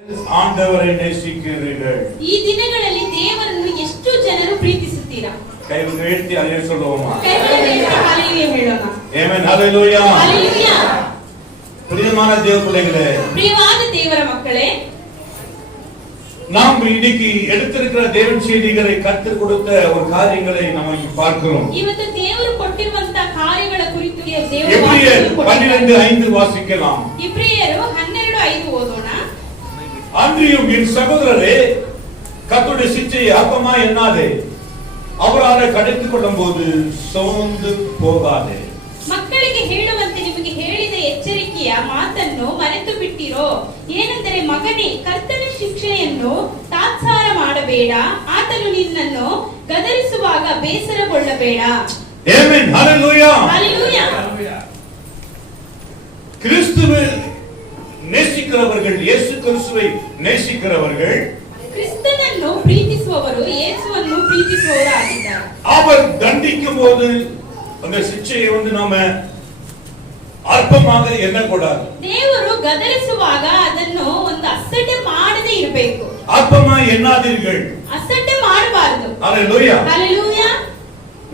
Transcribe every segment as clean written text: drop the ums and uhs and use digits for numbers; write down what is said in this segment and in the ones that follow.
ಆಂಡವರೇ நேசிக்கிறீர்கள். ಈ ದಿನಗಳಲ್ಲಿ ದೇವರನ್ನು ಎಷ್ಟು ಜನರು ಪ್ರೀತಿಸುತ್ತೀರಾ? ಕೈಗಳನ್ನು ಎತ್ತಿ ಹಲ್ಲೆಲೂಯಾ சொல்லுவோமா? ಕೈಗಳನ್ನು ಎತ್ತಿ ಹಲ್ಲೆಲೂಯಾ ಹೇಳೋಣ. Amen hallelujah. ಹಲ್ಲೆಲೂಯಾ. பிரியமான தேவ பிள்ளைகளே, ಪ್ರಿಯವಾದ ದೇವರ ಮಕ್ಕಳೇ, நாம் இன்னைக்கு எடுத்திருக்கிற தேவன் செய்திகளை கற்றுக் கொடுத்த ஒரு காரியங்களை நாம் பார்க்கிறோம். ಇವತ್ತು ದೇವರು ಕೊಟ್ಟಿರುವಂತ ಕಾರ್ಯಗಳ ಕುರಿತು ದೇವರು ಎಬ್ರಿಯರ್ 12:5 வாசிக்கலாம். ಇಬ್ರಿಯರು 12:5 ಓದೋಣ. அன்றியும் என் சகோதரரே, கர்த்தருடைய சிட்சையை அற்பமா எண்ணாதே, அவரால் கடித்துக் கொள்ளும் போது சோர்ந்து போகாதே. ಮಕ್ಕಳಿಗೆ ಹೇಳುವಂತೆ ನಿಮಗೆ ಹೇಳಿದ ಎಚ್ಚರಿಕೆಯ ಮಾತನ್ನು ಮರೆತು ಬಿಟ್ಟಿರೋ. ಏನೆಂದರೆ ಮಗನೇ, ಕರ್ತನ ಶಿಕ್ಷೆಯನ್ನು ತಾತ್ಸಾರ ಮಾಡಬೇಡ, ಆತನು ನಿನ್ನನ್ನು ಗದರಿಸುವಾಗ ಬೇಸರಗೊಳ್ಳಬೇಡ. Amen hallelujah. ಹಲ್ಲೆಲೂಯಾ. கிறிஸ்துவை நேசிக்கிறவர்கள், இயேசு கிறிஸ்துவை நேசிக்கிறவர்கள், ಕ್ರಿಸ್ತನನ್ನು ಪ್ರೀತಿಸುವವರು ಯೇಸುವನ್ನು ಪ್ರೀತಿಸುವವರಾಗಿದ್ದಾರೆ. அவர் தண்டிக்கும் போது அந்த ಶಿಕ್ಷೆயை நாம ಅಲ್ಪமாக ಎಣ್ಣக்கூடாது. ದೇವರು ಗದರಿಸುವಾಗ ಅದನ್ನು ಒಂದು ಅಸಡ್ಡೆ ಮಾಡದೇ ಇರಬೇಕು. ಅಲ್ಪமாக ಎಣ್ಣಾதீர்கள், ಅಸಡ್ಡೆ ಮಾಡಬಾರದು. ಹಲ್ಲೆಲೂಯಾ. ಹಲ್ಲೆಲೂಯಾ.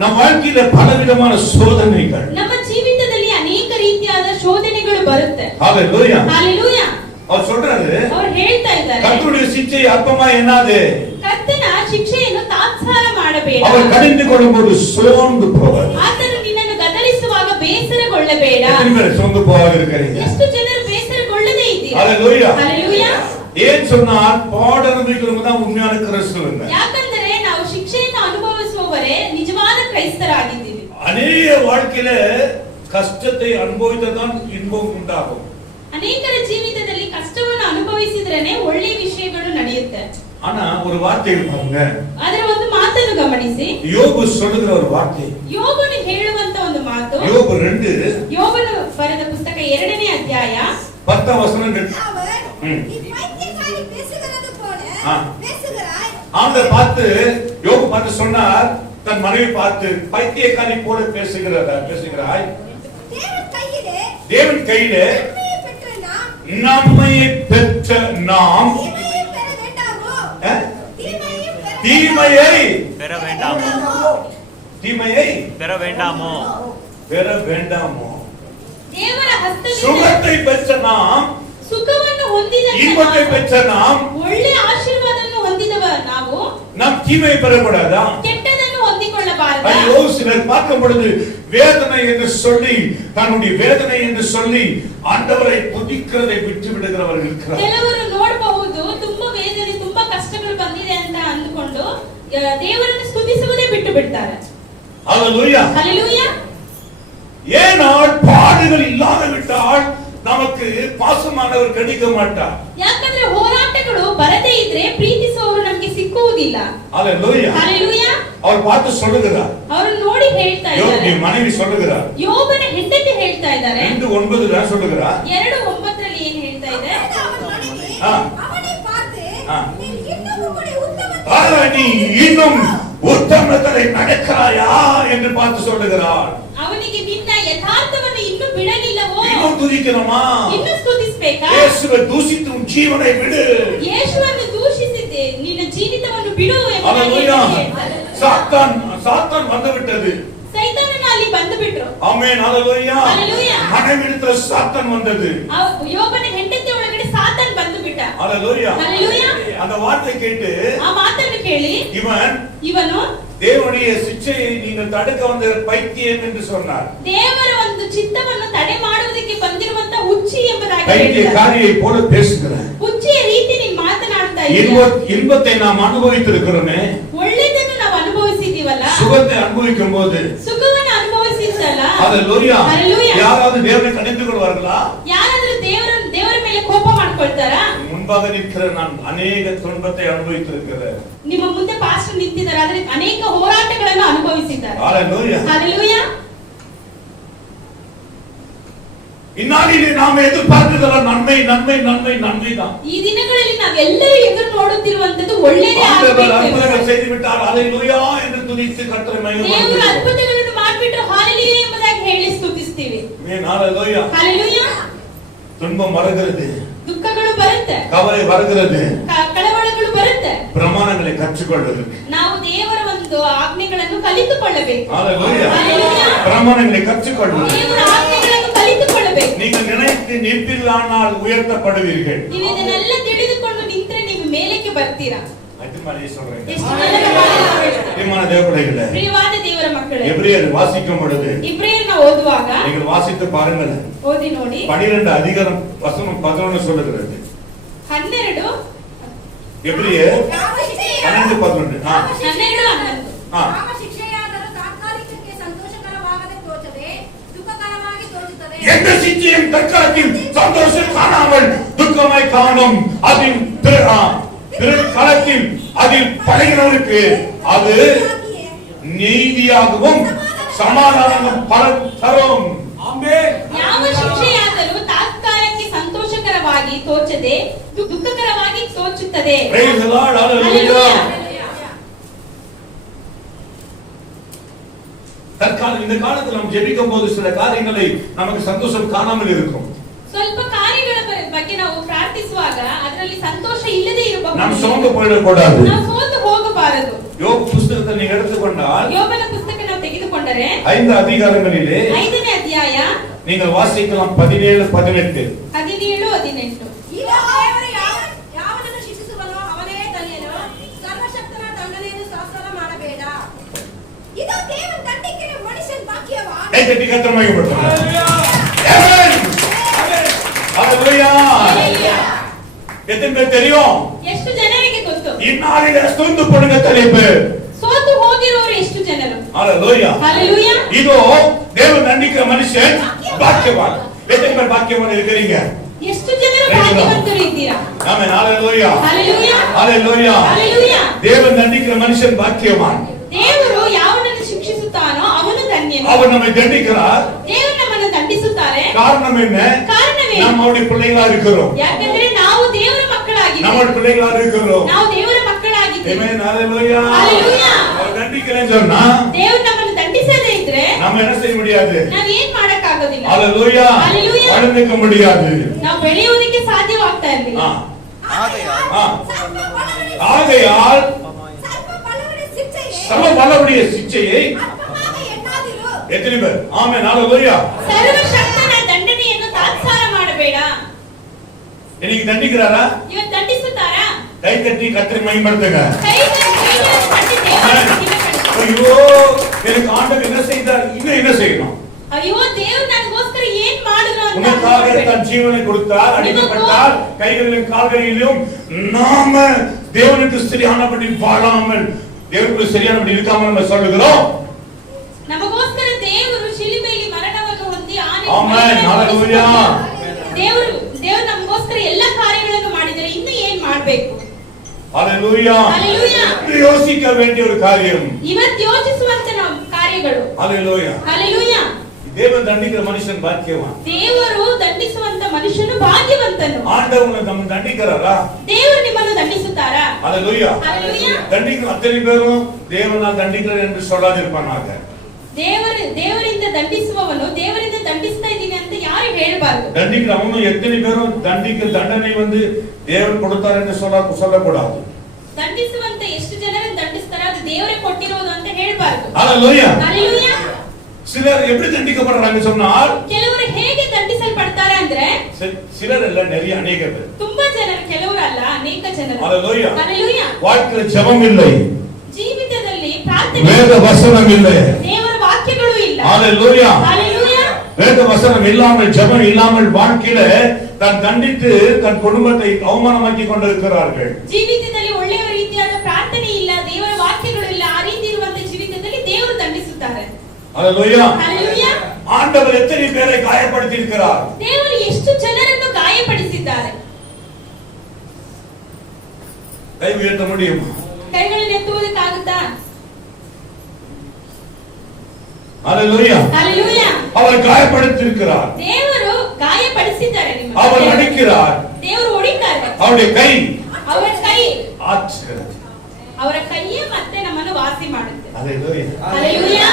ನಮ್ಮ வாழ்க்கையில பலவிதமான சோதனைகள், ನಮ್ಮ ಜೀವಿತದಲ್ಲಿ ಅನೇಕ ರೀತಿಯಾದ ಶೋಧನೆಗಳು ಬರುತ್ತೆ. ಹಲ್ಲೆಲೂಯಾ. ಹಲ್ಲೆಲೂಯಾ. அவர் சொல்றாரு, ಅವರು ಹೇಳ್ತಾ ಇದ್ದಾರೆ, கர்த்தருடைய சிட்சையை அல்பமாக எண்ணாதே, ಕರ್ತನ ಶಿಕ್ಷೆಯನ್ನು ತಾತ್ಸಾರ ಮಾಡಬೇಡ, அவர் கடிந்து கொள்ளும்போது சோர்ந்து போகாதே. ಆತನು ನಿನ್ನನ್ನು ಗದರಿಸುವಾಗ ಬೇಸರಗೊಳ್ಳಬೇಡ. எத்தனை பேர் சோர்ந்து போகாத இருக்கிறீங்க? ಎಷ್ಟು ಜನರು ಬೇಸರಗೊಳ್ಳದೇ ಇದ್ದೀರಾ? ஹல்லேலூயா. ಹಲ್ಲೆಲೂಯಾ. ஏன் சொன்னால் பாட அனுபவிக்கிறவங்க தான் உண்மையான கிறிஸ்தவர்கள். ಯಾಕಂದರೆ ನಾವು ಶಿಕ್ಷೆಯನ್ನು ಅನುಭವಿಸುವವರೇ ನಿಜವಾದ ಕ್ರೈಸ್ತರಾಗಿದ್ದೀವಿ. ಅನೇಕ வாழ்க்கையில கஷ்டத்தை அனுபவித்ததான் இன்பம் உண்டாகும். ಅನೇಕರ ಜೀವಿತದಲ್ಲಿ ಕಷ್ಟವನ್ನು ಅನುಭವಿಸಿದ್ರೇನೆ ಒಳ್ಳೆ ವಿಷಯಗಳು ನಡೆಯುತ್ತೆ. ஆனா ஒரு வார்த்தை பாருங்க, ಅದರ ಒಂದು ಮಾತನ್ನು ಗಮನಿಸಿ. யோபு சொல்லுகிற ஒரு வார்த்தை, ಯೋಬನು ಹೇಳುವಂತ ಒಂದು ಮಾತು. யோபு 2 ಯೋಬನು ಬರೆದ ಪುಸ್ತಕ 2ನೇ ಅಧ್ಯಾಯ 10 வசனம். ஆண்டவர் பார்த்து, யோபு பார்த்து சொன்னார், தன் மனைவி பார்த்து, பைத்தியக்காரி போல பேசுகிறாய், தேவன் கையிலே நன்மையை பெற்ற நாம் தீமையை பெற வேண்டாமோ. ದೇವರ ಹಸ್ತದಿಂದ சுகத்தை பெற்ற நாம், ಸುಖವನ್ನು ಹೊಂದಿದ இன்பத்தை பெற்ற நாம், ಒಳ್ಳೆ ಆಶೀರ್ವಾದವನ್ನು ಹೊಂದಿದವ ನಾವು நாம் தீமையை பெறக்கூடாதா? ಕೆಟ್ಟದನ್ನು ಹೊಂದಿಕೊಳ್ಳಬಾರದಾ? ஐயோ, சிலர் பார்க்கும் பொழுது வேதனை என்று சொல்லி, தன்னுடைய வேதனை என்று சொல்லி ஆண்டவரை துதிக்கிறதை விட்டு விடுகிறவர்கள் இருக்கிறார். ಕೆಲವರು ನೋಡಬಹುದು, ತುಂಬಾ ವೇದನೆ, ತುಂಬಾ ಕಷ್ಟಗಳು ಬಂದಿದೆ ಅಂತ ಅಂದುಕೊಂಡು ದೇವರನ್ನು ಸ್ತುತಿಸುವುದೇ ಬಿಟ್ಟು ಬಿಡ್ತಾರೆ. ஹல்லேலூயா. ಹಲ್ಲೆಲೂಯಾ. ஏனால் பாடுகள் இல்லாத விட்டால் நமக்கு பாசமானவர் கிடைக்க மாட்டார். ಯಾಕಂದ್ರೆ ಹೋರಾಟಗಳು ಬರದೇ ಇದ್ರೆ ಪ್ರೀತಿಸುವವರು ನಮಗೆ ಸಿಕ್ಕುವುದಿಲ್ಲ. ஹல்லேலூயா. ಹಲ್ಲೆಲೂಯಾ. அவர் பார்த்து சொல்லுகிறார், ಅವರು ನೋಡಿ ಹೇಳ್ತಾ ಇದ್ದಾರೆ, யோபுவின் மனைவி சொல்லுகிறார், ಯೋಬನ ಹೆಂಡತಿ ಹೇಳ್ತಾ ಇದ್ದಾರೆ, 2:9 சொல்லுகிறார், 2:9 ಏನ್ ಹೇಳ್ತಾ ಇದೆ? நீ இன்னும் உத்தமத்தை நடக்கிறாயா என்று பார்த்து சொல்லுகிறார். ಅವನಿಗೆ ನಿನ್ನ ಯಥಾರ್ಥವನ್ನು ಇನ್ನೂ ಬಿಡಲಿಲ್ಲವೋ? இன்னும் துதிக்கணுமா? ಇನ್ನೂ ಸ್ತುತಿಸಬೇಕಾ? ಯೇಸುவை ದೂಷಿತು ಉನ್ ಜೀವனை ಬಿಡು. ಯೇಸುವನ್ನು ದೂಷಿಸಿದೆ, ನಿನ್ನ ಜೀವಿತವನ್ನು ಬಿಡು ಎಂದು ஹல்லேலூயா. ಹೇಳ್ತಾರೆ. சாத்தான் வந்து விட்டது. ಸೈತಾನನ ಅಲ್ಲಿ ಬಂದು ಬಿಟ್ರು. Amen hallelujah. ಹಲ್ಲೇಲೂಯಾ. மனைவிடத்தில் சாத்தான் வந்தது. ಯೋಬನ ಹೆಂಡತಿ ಒಳಗಡೆ ಸಾತಾನ್ ಬಂದು ಬಿಟ್ಟ. ஹல்லேலூயா. ಹಲ್ಲೇಲೂಯಾ. அந்த வார்த்தை கேட்டு, ಆ ಮಾತನ್ನು ಕೇಳಿ ಇವನು தேவனுடைய ಶಿಕ್ಷೆயை நீங்கள் தடுக்க வந்த பைத்தியம் என்று சொன்னார். ದೇವರ ಒಂದು ಚಿತ್ತವನ್ನು ತಡೆ ಮಾಡುವುದಕ್ಕೆ ಬಂದಿರುವಂತ ಹುಚ್ಚಿ ಎಂಬುದಾಗಿ ಹೇಳಿದ್ದಾರೆ. பைத்தியக்காரியை போல பேசுகிறார். ಹುಚ್ಚಿಯ ರೀತಿ ನೀನು ಮಾತನಾಡ್ತಾ ಇದ್ದೀಯ. இன்பத்தை நாம் அனுபவித்திருக்கிறோமே, ಒಳ್ಳೆಯದನ್ನು ನಾವು ಅನುಭವಿಸಿದೀವಲ್ಲ, சுகத்தை அனுபவிக்கும் போது, ಸುಖವನ್ನು ಅನುಭವಿಸಿದ್ದಲ್ಲ, ஹல்லேலூயா, ஹல்லேலூயா. யாராவது தேவனை கடிந்து கொள்வார்களா? ಯಾರಾದರೂ ದೇವರ ಮೇಲೆ ಕೋಪ ಮಾಡ್ಕೊಳ್ತಾರಾ? முன்பாக நிற்கிற நான் அநேக துன்பத்தை அனுபவித்திருக்கிறேன். ನಿಮ್ಮ ಮುಂದೆ ಪಾಸ್ಟರ್ ನಿಂತಿದ್ದಾರೆ, ಆದರೆ ಅನೇಕ ಹೋರಾಟಗಳನ್ನು ಅನುಭವಿಸಿದ್ದಾರೆ. ஹல்லேலூயா. ಹಲ್ಲೆಲೂಯಾ. இந்நாளிலே நாம் எதிர்பார்க்கிறதெல்லாம் நன்மை நன்மை நன்மை நன்மை தான். ಈ ದಿನಗಳಲ್ಲಿ ನಾವೆಲ್ಲರೂ ಎದುರು ನೋಡುತ್ತಿರುವಂತದ್ದು ಒಳ್ಳೆಯದೇ ஆண்டவர் ಆಗಬೇಕು. அற்புதங்கள் செய்து விட்டார், ஹல்லேலூயா என்று துதித்து கர்த்தரை ದೇವರು மகிமைப்படுத்துவோம். ಅದ್ಭುತಗಳನ್ನು ಮಾಡಿಬಿಟ್ಟು ಹಲ್ಲೆಲೂಯಾ ಎಂಬುದಾಗಿ ಹೇಳಿ ಸ್ತುತಿಸ್ತೀವಿ. ஆமென் ஹல்லேலூயா. ಹಲ್ಲೆಲೂಯಾ. துன்பம் வருகிறது, ದುಃಖಗಳು ಬರುತ್ತೆ. ಬರುತ್ತೆ, கவலை வருகிறது, ಕಳವಳಗಳು ಬರುತ್ತೆ. பிரமாணங்களை கற்றுக்கொள்வதற்கு ನಾವು ದೇವರ ಒಂದು ಆಜ್ಞೆಗಳನ್ನು ಕಲಿತುಕೊಳ್ಳಬೇಕು. ஹalleluya. ஹalleluya. பிரமாணங்களை கற்றுக்கொள்வது. ದೇವರ ಆಜ್ಞೆಗಳನ್ನು ಕಲಿತುಕೊಳ್ಳಬೇಕು. நீங்கள் நினைத்து நிற்பீர்களானால் உயர்த்தப்படுவீர்கள். ನೀವು ಇದನ್ನೆಲ್ಲ ತಿಳಿದುಕೊಂಡು ನಿಂತರೆ ನೀವು ಮೇಲಕ್ಕೆ ಬರ್ತೀರಾ. அது மாதிரி சொல்றேன். ಎಷ್ಟು ಜನರ ಮಾತುಗಳು. பிரியமான தேவபிள்ளைகளே, ಪ್ರಿಯವಾದ ದೇವರ ಮಕ್ಕಳೇ, எபிரேயர் வாசிக்கும் பொழுது ಇಬ್ರಿಯರನ್ನ ಓದುವಾಗ நீங்கள் வாசித்து பாருங்கள். ಓದಿ ನೋಡಿ. 12 அதிகாரம் வசனம் 11 சொல்லுகிறது. 12 எபிரேயர் 12:11. 12:11. ಯಾವ ಶಿಕ್ಷೆಯಾದರೂ ತಾತ್ಕಾಲಿಕಕ್ಕೆ ಸಂತೋಷಕರವಾಗದೆ ತೋಚದೆ ದುಃಖಕರವಾಗಿ ತೋಚುತ್ತದೆ. எந்த சிச்சையும் தற்காலத்தில் சந்தோஷம் காணாமல் துக்கமாய் காணும். அதில் பிற்காலத்தில் அதில் பழகினவருக்கு அது நீதியாகவும் சமாதானமும் பலன் தரும். ஆமென். ಯಾವ ಶಿಕ್ಷೆಯಾದರೂ ತಾತ್ಕಾಲಕ್ಕೆ ಸಂತೋಷಕರವಾಗಿ ತೋಚದೆ ದುಃಖಕರವಾಗಿ ತೋಚುತ್ತದೆ. Praise the Lord. Hallelujah. இந்த காலத்தில் நாம் ஜெபிக்கும் போது சில காரியங்களை நமக்கு சந்தோஷம் காணாமல் இருக்கும். ಸ್ವಲ್ಪ ಕಾರ್ಯಗಳ ಬಗ್ಗೆ ನಾವು ಪ್ರಾರ್ಥಿಸುವಾಗ ಅದರಲ್ಲಿ ಸಂತೋಷ ಇಲ್ಲದೆ ಇರಬಹುದು. நாம் சோர்ந்து போயிடக்கூடாது. ನಾವು ಸೋತು ಹೋಗಬಾರದು. யோபு புத்தகத்தை நீங்கள் எடுத்துக்கொண்டால் ಯೋಬನ ಪುಸ್ತಕ ನಾವು ತೆಗೆದುಕೊಂಡರೆ 5 அதிகாரங்களிலே 5ನೇ ಅಧ್ಯಾಯ நீங்கள் வாசிக்கலாம் 17, 18. 17, 18. ಈಗ ದೇವರು ಯಾವನನ್ನು ಶಿಕ್ಷಿಸುವನೋ ಅವನೇ ತಲೆಯನು, ಸರ್ವಶಕ್ತನ ದಂಡನೆಯನ್ನು ಶಾಸನ ಮಾಡಬೇಡ. ಇದು ದೇವರ ದಂಡಿಕೆ ಮನುಷ್ಯನ ಭಾಗ್ಯವಾ. கை கத்திரமாய் படுத்துங்க. ஆமென். ஹalleluya. எத்தனை பேர் தெரியும்? ಎಷ್ಟು ಜನರಿಗೆ ಗೊತ್ತು? இந்நாளிலே ஸ்தோந்து போடுங்க தலைப்பு. ಸೋತು ಹೋಗಿರೋರು ಎಷ್ಟು ಜನರು? ஹalleluya. ஹalleluya. இதோ தேவன் தண்டிக்கிற மனுஷன் பாக்கியவான். எத்தனை பேர் பாக்கியவான் இருக்கீங்க? ಎಷ್ಟು ಜನರು ಭಾಗ್ಯವಂತರು ಇದ್ದೀರಾ? ஆமென். ஹalleluya. ஹalleluya. ஹalleluya. ஹalleluya. தேவன் தண்டிக்கிற மனுஷன் பாக்கியவான். ದೇವರು ಯಾವನನ್ನು ಶಿಕ್ಷಿಸುತ್ತಾನೋ ಅವನು ಧನ್ಯನು. அவர் நம்மை தண்டிக்கிறார். ದೇವರು ನಮ್ಮನ್ನು ದಂಡಿಸುತ್ತಾರೆ. காரணம் என்ன? ಕಾರಣವೇ நாம் அவருடைய பிள்ளைகளா இருக்கிறோம். ಯಾಕಂದ್ರೆ ನಾವು ದೇವರ ಮಕ್ಕಳಾಗಿದ್ದೇವೆ. நம்முடைய பிள்ளைகளா இருக்கிறோம். ನಾವು ದೇವರ ಮಕ್ಕಳಾಗಿದ್ದೇವೆ. ஆமென். ஹalleluya. ஹalleluya. அவர் தண்டிக்கிறேன்னு சொன்னா ದೇವರು ನಮ್ಮನ್ನು ದಂಡಿಸದೇ ಇದ್ರೆ நாம என்ன செய்ய முடியாது? ನಾವು ಏನ್ ಮಾಡಕ್ ಆಗೋದಿಲ್ಲ. ஹalleluya. ஹalleluya. வளர்ந்துக்க முடியாது. ನಾವು ಬೆಳೆಯೋದಕ್ಕೆ ಸಾಧ್ಯವಾಗ್ತಾ ಇರಲಿಲ್ಲ. ஆகையால் ಸರ್ವ சம வல்லவருடைய சிச்சையை ಅಲ್ಪமாக ಎಣ್ಣಾದಿರು. எத்தனை பேர்? ஆமென். ஹalleluya. ಸರ್ವಶಕ್ತನ ದಂಡನೆಯನ್ನು ತಾತ್ಸಾರ ಮಾಡಬೇಡ. இன்னைக்கு தண்டிக்கிறாரா? ಇವತ್ತು ದಂಡಿಸುತ್ತಾರಾ? கை தட்டி கர்த்தரை மகிமைப்படுத்துங்க. ಕೈ ತಟ್ಟಿ ದೇವರನ್ನು ಮಹಿಮೆಪಡಿಸು. ஐயோ, எனக்கு ஆண்டவர் என்ன செய்தார்? இன்னும் என்ன செய்யணும்? ಅಯ್ಯೋ ದೇವರು ನನಗೋಸ್ಕರ ಏನ್ ಮಾಡಿದ್ರು ಅಂತ உனக்காக ಅನ್ಕೊಳ್ಬೇಡ. தன் ஜீவனை கொடுத்தார், அடிக்கப்பட்டார், கைகளிலும் கால்களிலும் நாம தேவனுக்கு சரியானபடி வாழாமல், தேவனுக்கு சரியானபடி இருக்காமல் நம்ம சொல்லுகிறோம். ನಮಗೋಸ್ಕರ ದೇವರು ಶಿಲುಬೆಯಲ್ಲಿ ಮರಣವನ್ನು ಹೊಂದಿ ಆಮೆನ್. ಹalleluya. ದೇವರು ನಮಗೋಸ್ಕರ ಎಲ್ಲ ಕಾರ್ಯಗಳನ್ನು ಮಾಡಿದರೆ ಇನ್ನು ಏನ್ ಮಾಡಬೇಕು? ஹalleluya. ஹalleluya. இது யோசிக்க வேண்டிய ஒரு காரியம். ಇವತ್ತು ಯೋಚಿಸುವಂತ ನಾವು ಕಾರ್ಯಗಳು. ஹalleluya. ஹalleluya. தேவன் தண்டிக்கிற மனுஷன் பாக்கியவான். ದೇವರು ದಂಡಿಸುವಂತ ಮನುಷ್ಯನು ಭಾಗ್ಯವಂತನು. ஆண்டவர் நம்ம தண்டிக்கிறாரா? ದೇವರು ನಿಮ್ಮನ್ನು ದಂಡಿಸುತ್ತಾರಾ? ஹalleluya. ஹalleluya. தண்டிக்கிற அத்தனை பேரும் தேவனால் தண்டிக்கிறார் என்று சொல்லாதிருப்பானாக. ದೇವರಿಂದ ದಂಡಿಸುವವನು ದೇವರಿಂದ ದಂಡಿಸ್ತಾ ಇದ್ದೀನಿ ಅಂತ ಯಾರು ಹೇಳಬಾರದು. தண்டிக்கிற அவனும் எத்தனை பேரும் தண்டனை வந்து தேவன் கொடுத்தார் என்று சொல்லக்கூடாது. ದಂಡಿಸುವಂತ ಎಷ್ಟು ಜನರನ್ನು ದಂಡಿಸ್ತಾರೋ ಅದು ದೇವರೇ ಕೊಟ್ಟಿರೋದು ಅಂತ ಹೇಳಬಾರದು. ஹalleluya. ஹalleluya. சிலர் எப்படி தண்டிக்கப்படுறாங்க சொன்னால், ಕೆಲವರು ಹೇಗೆ ದಂಡಿಸಲ್ಪಡ್ತಾರೆ ಅಂದ್ರೆ சிலர் இல்ல, நிறைய அநேக பேர். ತುಂಬಾ ಜನರು, ಕೆಲವರು ಅಲ್ಲ, ಅನೇಕ ಜನರು. ஹalleluya. ஹalleluya. வாழ்க்கையில ஜெபம் இல்லை, ಜೀವಿತದಲ್ಲಿ ಪ್ರಾರ್ಥನೆ, வேத வசனம் இல்லை, ದೇವರ ವಾಕ್ಯಗಳು ಇಲ್ಲ. ஹalleluya. ஹalleluya. வேத வசனம் இல்லாமல், ஜெபம் இல்லாமல் வாழ்க்கையில தன் தண்டித்து தன் குடும்பத்தை அவமானமாக்கி கொண்டிருக்கிறார்கள். ಜೀವಿತದಲ್ಲಿ ಒಳ್ಳೆಯ ರೀತಿಯಾದ ಪ್ರಾರ್ಥನೆ ಇಲ್ಲ, ದೇವರ ವಾಕ್ಯಗಳು ಇಲ್ಲ, ಆ ರೀತಿ ಇರುವಂತ ಜೀವಿತದಲ್ಲಿ ದೇವರು ದಂಡಿಸುತ್ತಾರೆ. ஹalleluya. ஹalleluya. ஆண்டவர் எத்தனை பேரை காயப்படுத்தி இருக்கிறார்? ದೇವರು ಎಷ್ಟು ಜನರನ್ನು ಗಾಯಪಡಿಸಿದ್ದಾರೆ? கை உயர்த்த முடியுமா? ಕೈಗಳನ್ನು ಎತ್ತುವುದಕ್ಕಾಗುತ್ತಾ? ஹalleluya. ஹalleluya. அவர் காயப்படுத்தி இருக்கிறார். ದೇವರು ಗಾಯಪಡಿಸಿದ್ದಾರೆ ನಿಮ್ಮನ್ನು. அவர் அடிக்கிறார். ದೇವರು ಹೊಡಿತಾರೆ. அவருடைய கை ಅವರ ಕೈ, ஆற்றுகிறது. ಅವರ ಕೈಯೇ ಮತ್ತೆ ನಮ್ಮನ್ನು ವಾಸಿ ಮಾಡುತ್ತೆ. ஹalleluya. ஹalleluya.